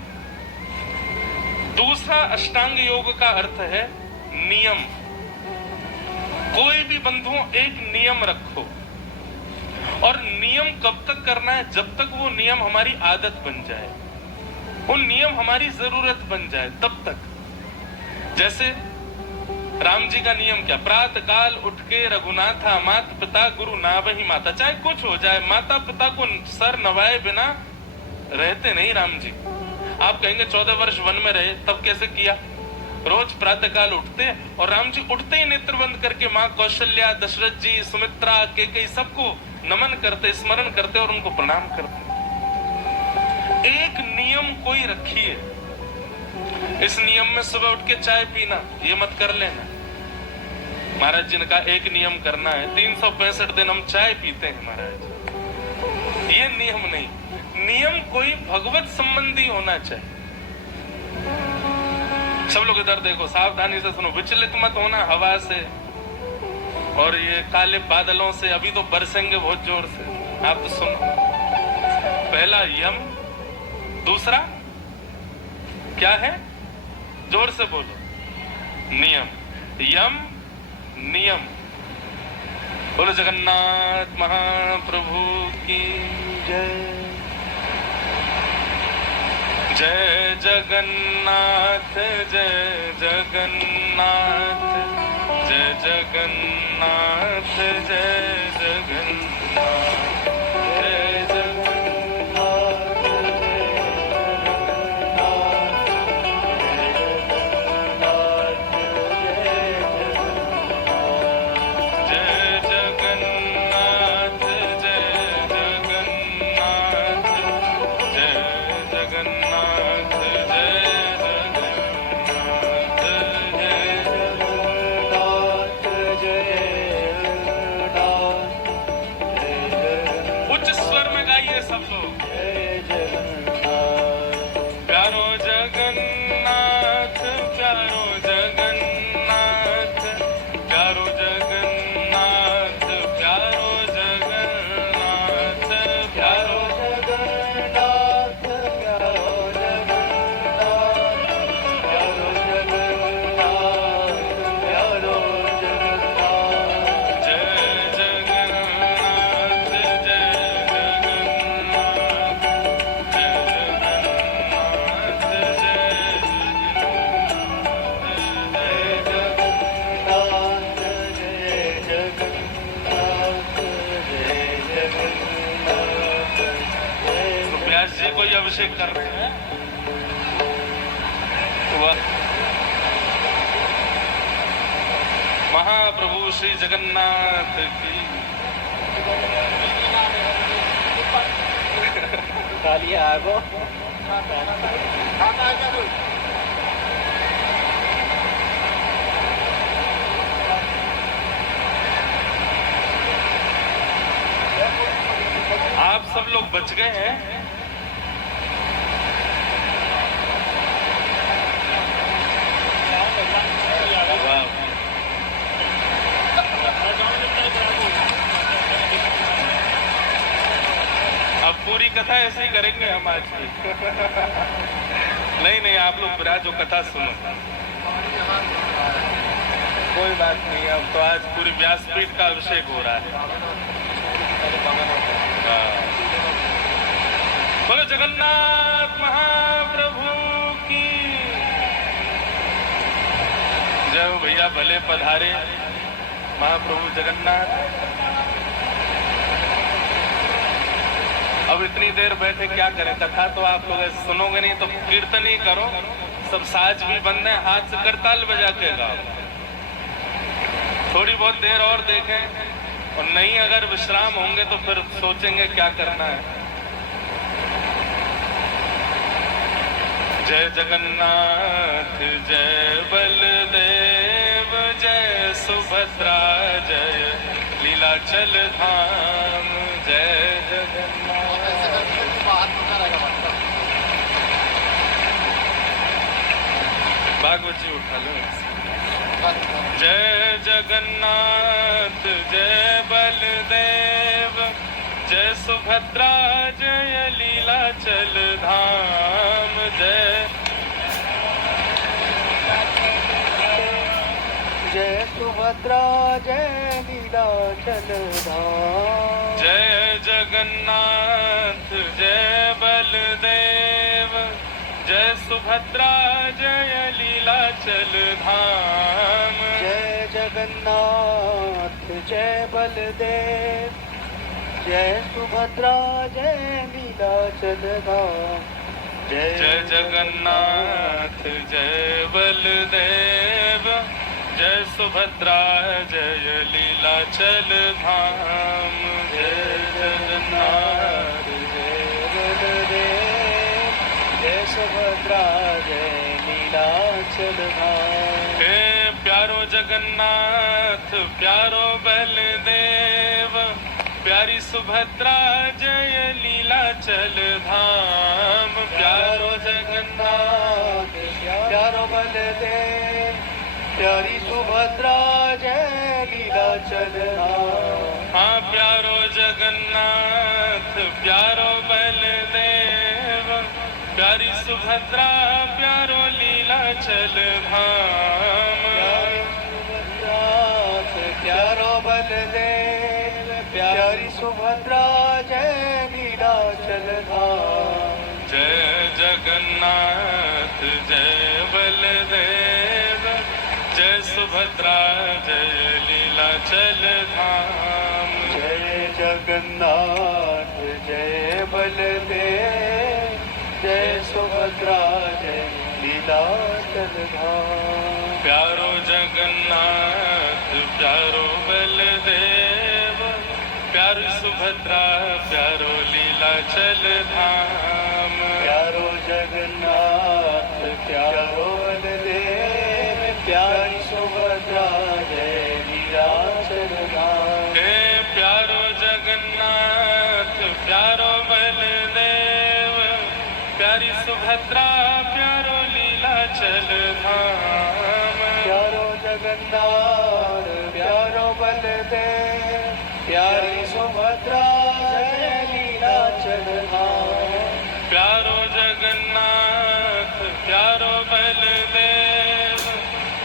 दूसरा अष्टांग योग का अर्थ है नियम। कोई भी बंधुओं एक नियम रखो, और नियम कब तक करना है, जब तक वो नियम हमारी आदत बन जाए, वो नियम हमारी जरूरत बन जाए, तब तक। जैसे राम जी का नियम क्या, प्रातः काल उठ के रघुनाथा माता पिता गुरु नावहि माता। चाहे कुछ हो जाए, माता पिता को सर नवाए बिना रहते नहीं राम जी। आप कहेंगे 14 वर्ष वन में रहे, तब कैसे किया? रोज प्रातः काल उठते, और राम जी उठते ही नेत्र बंद करके माँ कौशल्या, दशरथ जी, सुमित्रा, केकई सबको नमन करते, स्मरण करते और उनको प्रणाम करते। एक नियम कोई रखिए। इस नियम में सुबह उठ के चाय पीना, ये मत कर लेना। महाराज जी ने कहा एक नियम करना है, 365 दिन हम चाय पीते हैं महाराज। ये नियम नहीं, नियम कोई भगवत संबंधी होना चाहिए। सब लोग इधर देखो, सावधानी से सुनो, विचलित मत होना हवा से और ये काले बादलों से। अभी तो बरसेंगे बहुत जोर से, आप तो सुनो। पहला यम, दूसरा क्या है, जोर से बोलो, नियम। यम नियम। बोलो जगन्नाथ महाप्रभु की जय। जय जगन्नाथ, जय जगन्नाथ, जय जगन्नाथ, जय जगन्नाथ, जय जगन्नाथ, जय जगन्नाथ, जय जगन्नाथ, जय जगन्नाथ, उच्च स्वर में गाइए सब लोग। प्यारो जगन्नाथ, प्यारो जगन्नाथ, प्यारो जगन्नाथ, प्यारो जगन्नाथ, प्यारो जगन्नाथ, प्यारो जगन्नाथ, प्यारो जगन्नाथ, प्यारो जगन्नाथ। जय जगन्नाथ, जय जगन्नाथ, जय जगन्नाथ, जय जगन्नाथ, जय जगन्नाथ। तो व्यास जी को ये अभिषेक कर रहे हैं। वाह। महाप्रभु श्री जगन्नाथ की तालियां आगो। आप सब लोग बच गए हैं। वाह। अब पूरी कथा ऐसे ही करेंगे हम आज की। नहीं नहीं, आप लोग विराजो, कथा सुनो। कोई बात नहीं, अब तो आज पूरी व्यासपीठ का अभिषेक हो रहा है। बोलो जगन्नाथ महाप्रभु की जय हो। भैया भले पधारे महाप्रभु जगन्नाथ। अब इतनी देर बैठे क्या करें, कथा तो आप लोग सुनोगे नहीं, तो कीर्तन ही करो। सब साज भी बंद है, हाथ से करताल बजा के गाओ। थोड़ी बहुत देर और देखें, और नहीं अगर विश्राम होंगे तो फिर सोचेंगे क्या करना है। जय जगन्नाथ, जय बलदेव, जय सुभद्रा, जय लीला लीलाचल धाम जय जगन्नाथ। भागवत जी उठा लो। जय जगन्नाथ जय बलदेव जय सुभद्रा जय लीलाचल धाम जय जय सुभद्रा जय लीलाचल धाम। जय जगन्नाथ जय बलदेव जय सुभद्रा जय लीलाचल धाम। जय जगन्नाथ जय बलदेव जय सुभद्रा जय लीलाचल धाम। जय जगन्नाथ जय बलदेव जय सुभद्रा जय लीलाचल धाम। जय जगन्नाथ जय बलदेव जय सुभद्रा जय लीलाचल धाम। हे प्यारो जगन्नाथ प्यारो बलदेव प्यारी सुभद्रा जय लीलाचल धाम। प्यारो जगन्नाथ प्यारो बलदेव प्यारी सुभद्रा जय लीलाचल धाम। हाँ प्यारो जगन्नाथ प्यारो बलदेव प्यारी सुभद्रा प्यारो लीलाचल धाम। प्यारो बलदेव प्यारी सुभद्रा जय लीलाचल धाम। जय जगन्नाथ जय बलदेव जय सुभद्रा जय लीलाचल धाम। जय जगन्नाथ जय बलदेव जय सुभद्रा जय लीलाचल धाम। प्यारो जगन्नाथ प्यारो बलदेव प्यारी सुभद्रा प्यारो लीलाचल धाम। प्यारो जगन्नाथ प्यारो बलदेव प्यारी सुभद्रा जय लीलाचल धाम। हे प्यारो जगन्नाथ प्यारो बलदेव प्यारी सुभद्रा प्यारो लीलाचल धाम। प्यारो जगन्नाथ प्यारो बलदेव प्यारी सुभद्रा जय लीलाचल धाम। प्यारो जगन्नाथ प्यारो बलदेव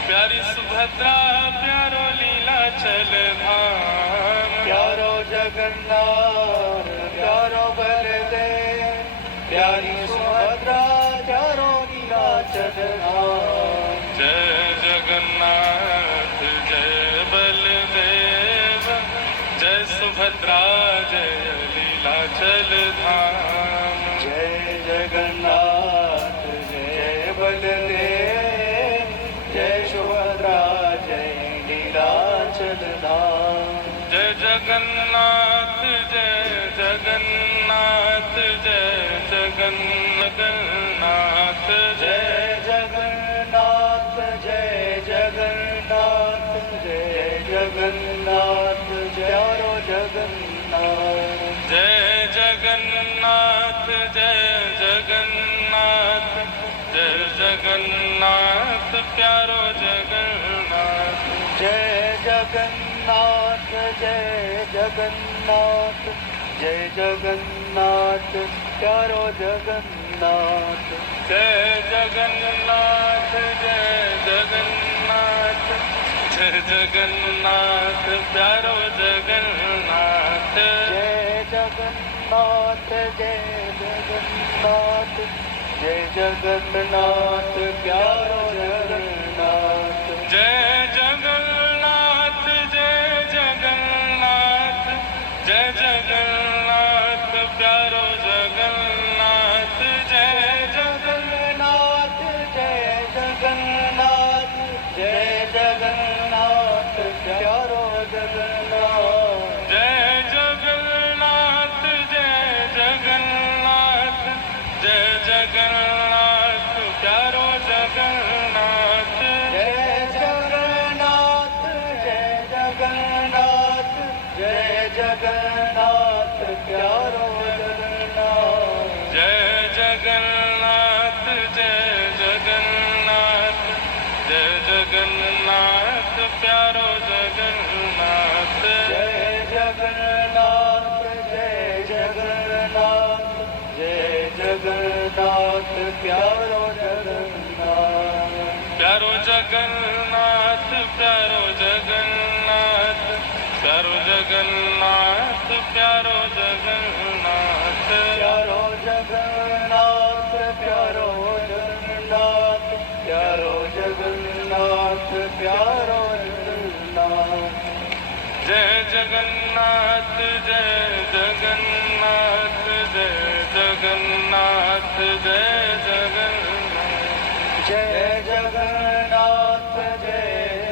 प्यारी सुभद्रा प्यारो लीलाचल धाम। प्यारो जगन्नाथ प्यारो बलदेव प्यारी सुभद्रा प्यारो लीलाचल धाम। जय जगन्नाथ जय बलदेव जय सुभद्रा जय लीलाचल धाम। जय जगन्नाथ जय बलदेव जय सुभद्रा जय लीलाचल धाम। जय जगन्नाथ जय जगन्नाथ जय जगन्नाथ जय जगन्नाथ जय जगन्नाथ जय जगन्नाथ प्यारो जगन्नाथ। जय जगन्नाथ जय जगन्नाथ जय जगन्नाथ प्यारो जगन्नाथ। जय जगन्नाथ जय जगन्नाथ जय जगन्नाथ प्यारो जगन्नाथ। जय जगन्नाथ जय जगन्नाथ जय जगन्नाथ प्यारो जगन्नाथ। जय जगन्नाथ जय जगन्नाथ जय जगन्नाथ प्यारो जगन्नाथ। जय जगन्नाथ जय जगन्नाथ जय जगन्नाथ प्यारो जगन्नाथ। जय जगन्नाथ जय जगन्नाथ जय जगन्नाथ प्यारो जगन्नाथ। जय जगन्नाथ जय जगन्नाथ जय जगन्नाथ प्यारो जगन्नाथ। प्यारो जगन्नाथ प्यारो जगन्नाथ प्यारो जगन्नाथ प्यारो जगन्नाथ प्यारो जगन्नाथ प्यारो जगन्नाथ प्यारो जगन्नाथ प्यारो जगन्नाथ प्यारो जगन्नाथ जय जगन्नाथ जय जगन्नाथ जय जगन्नाथ जय जगन्नाथ जय जगन्नाथ जय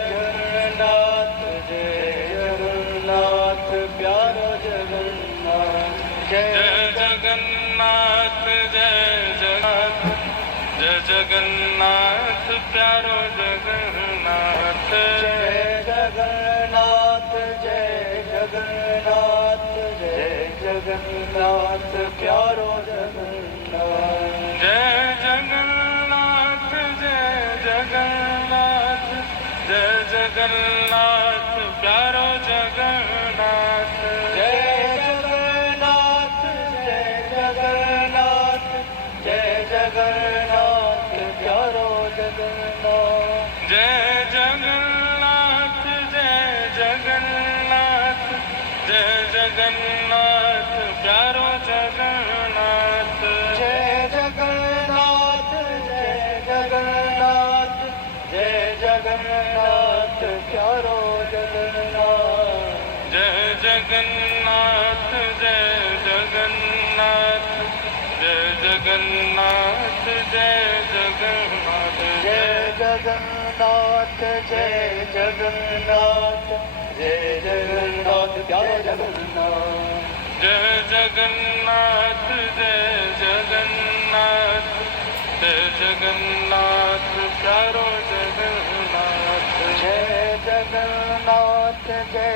जगन्नाथ जय जगन्नाथ प्यारो जगन्नाथ जय जगन्नाथ जय जगन्नाथ जय जगन्नाथ प्यारो जगन्नाथ जय जगन्नाथ जय जगन्नाथ जय जगन्नाथ प्यारो जगन्नाथ जय जगन्नाथ जय जगन्नाथ जय जगन्नाथ प्यारो जगन्नाथ जय जगन्नाथ जय जगन्नाथ जय जगन्नाथ प्यारो जगन्नाथ जय जगन्नाथ जय जगन्नाथ जय जगन्नाथ प्यारो जगन्नाथ जय जगन्नाथ जय जगन्नाथ जय जगन्नाथ प्यारो जगन्नाथ जय जगन्नाथ जय जगन्नाथ जय जगन्नाथ जय जगन्नाथ जय जगन्नाथ जय जगन्नाथ जय जगन्नाथ प्यारो जगन्नाथ जय जगन्नाथ जय जगन्नाथ जय जगन्नाथ प्यारो जगन्नाथ जय जगन्नाथ जय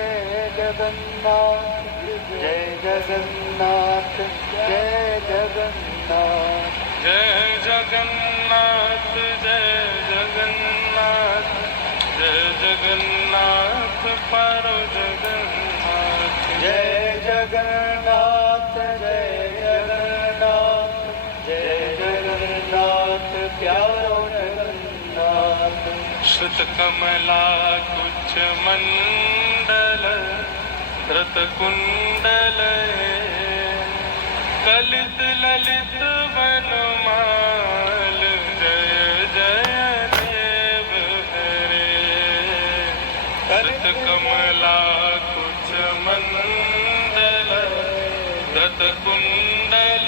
जगन्नाथ जय जगन्नाथ जय जगन्नाथ जय जगन्नाथ जय जगन्नाथ जय जगन्नाथ प्यारो जगन्नाथ जय जगन्नाथ जय जगन्नाथ जय जगन्नाथ प्यारो जगन्नाथ श्रुत कमला कुछ मंडल धृत कुंडल कलित ललित वनमाल जय जय देव हरे श्रुत कमला कुछ मंडल धृत कुंडल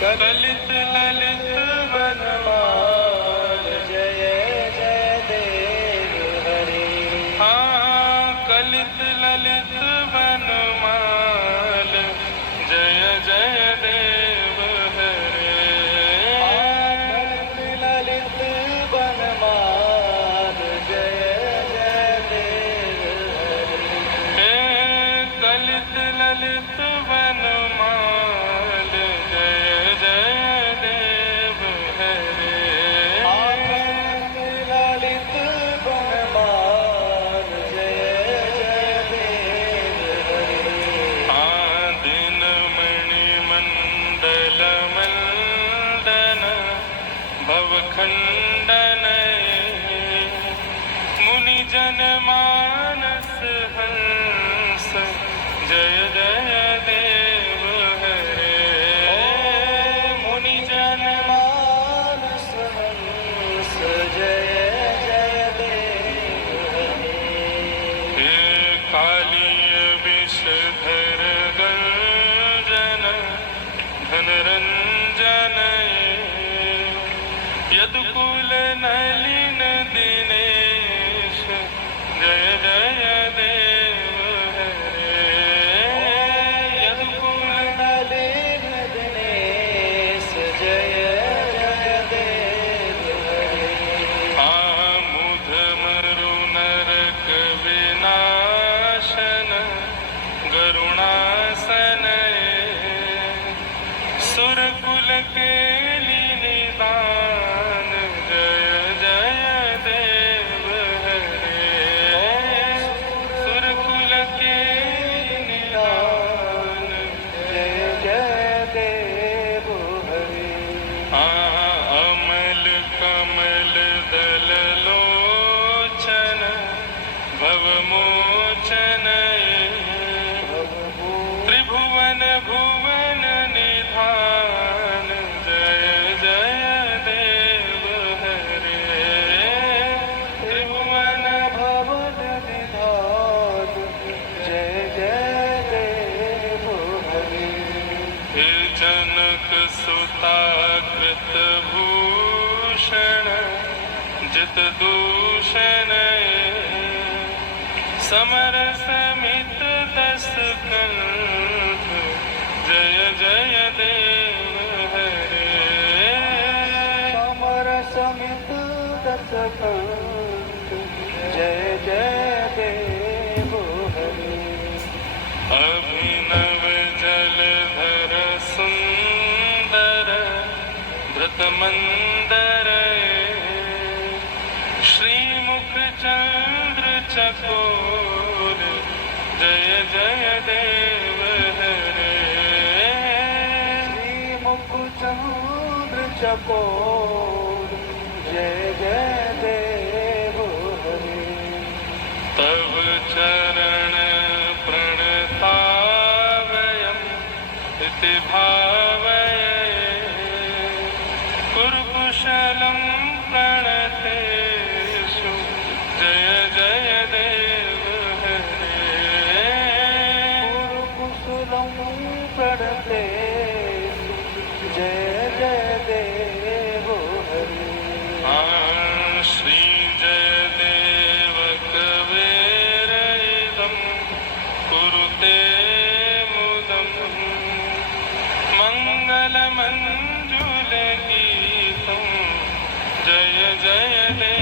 कलित ललित वनमाल जय जय देव हरे हाँ कलित ललित वनमाल जय जय देव हरे ललित बनमाल जय जय देव हरे कलित ललित वनमाल जय जय देव हरे ललित बनमाल जय जय देव हरे दिन मणि मंडल मंडन भवखंडन मुनि जन मानस हंस जय जय देव हरे मुनि जन मानस हंस जय जय देव हरे कालीय विषधर गंजन धनरंजन यदुकुल नलिन दिनेश जय जय देव हरे यदुकुल नलिन दिनेश जय जय देव हरे आमुध मरु नरक विनाशन गरुणासन सुरकुल के निदान जय जय जित दूषण समरसमित दस कंठ जय जय देव हरे समर समित दस कंठ जय जय देव हरे अभिनव जलधर सुंदर धृत मंदर श्रीमुख चंद्र चकोर जय जय देव हरे श्रीमुख चंद्र चकोर जय जय देव हरे तव चरण प्रणतावयम् इति भावये कुरुकुशलं प्रणतेषु जय जय देव हरे कुरुकुशलं प्रणतेषु जय जय देव हरे श्री जयदेव कवेरइदं कुरुते मुदं मङ्गलमञ्जुलगीतं जय जय देव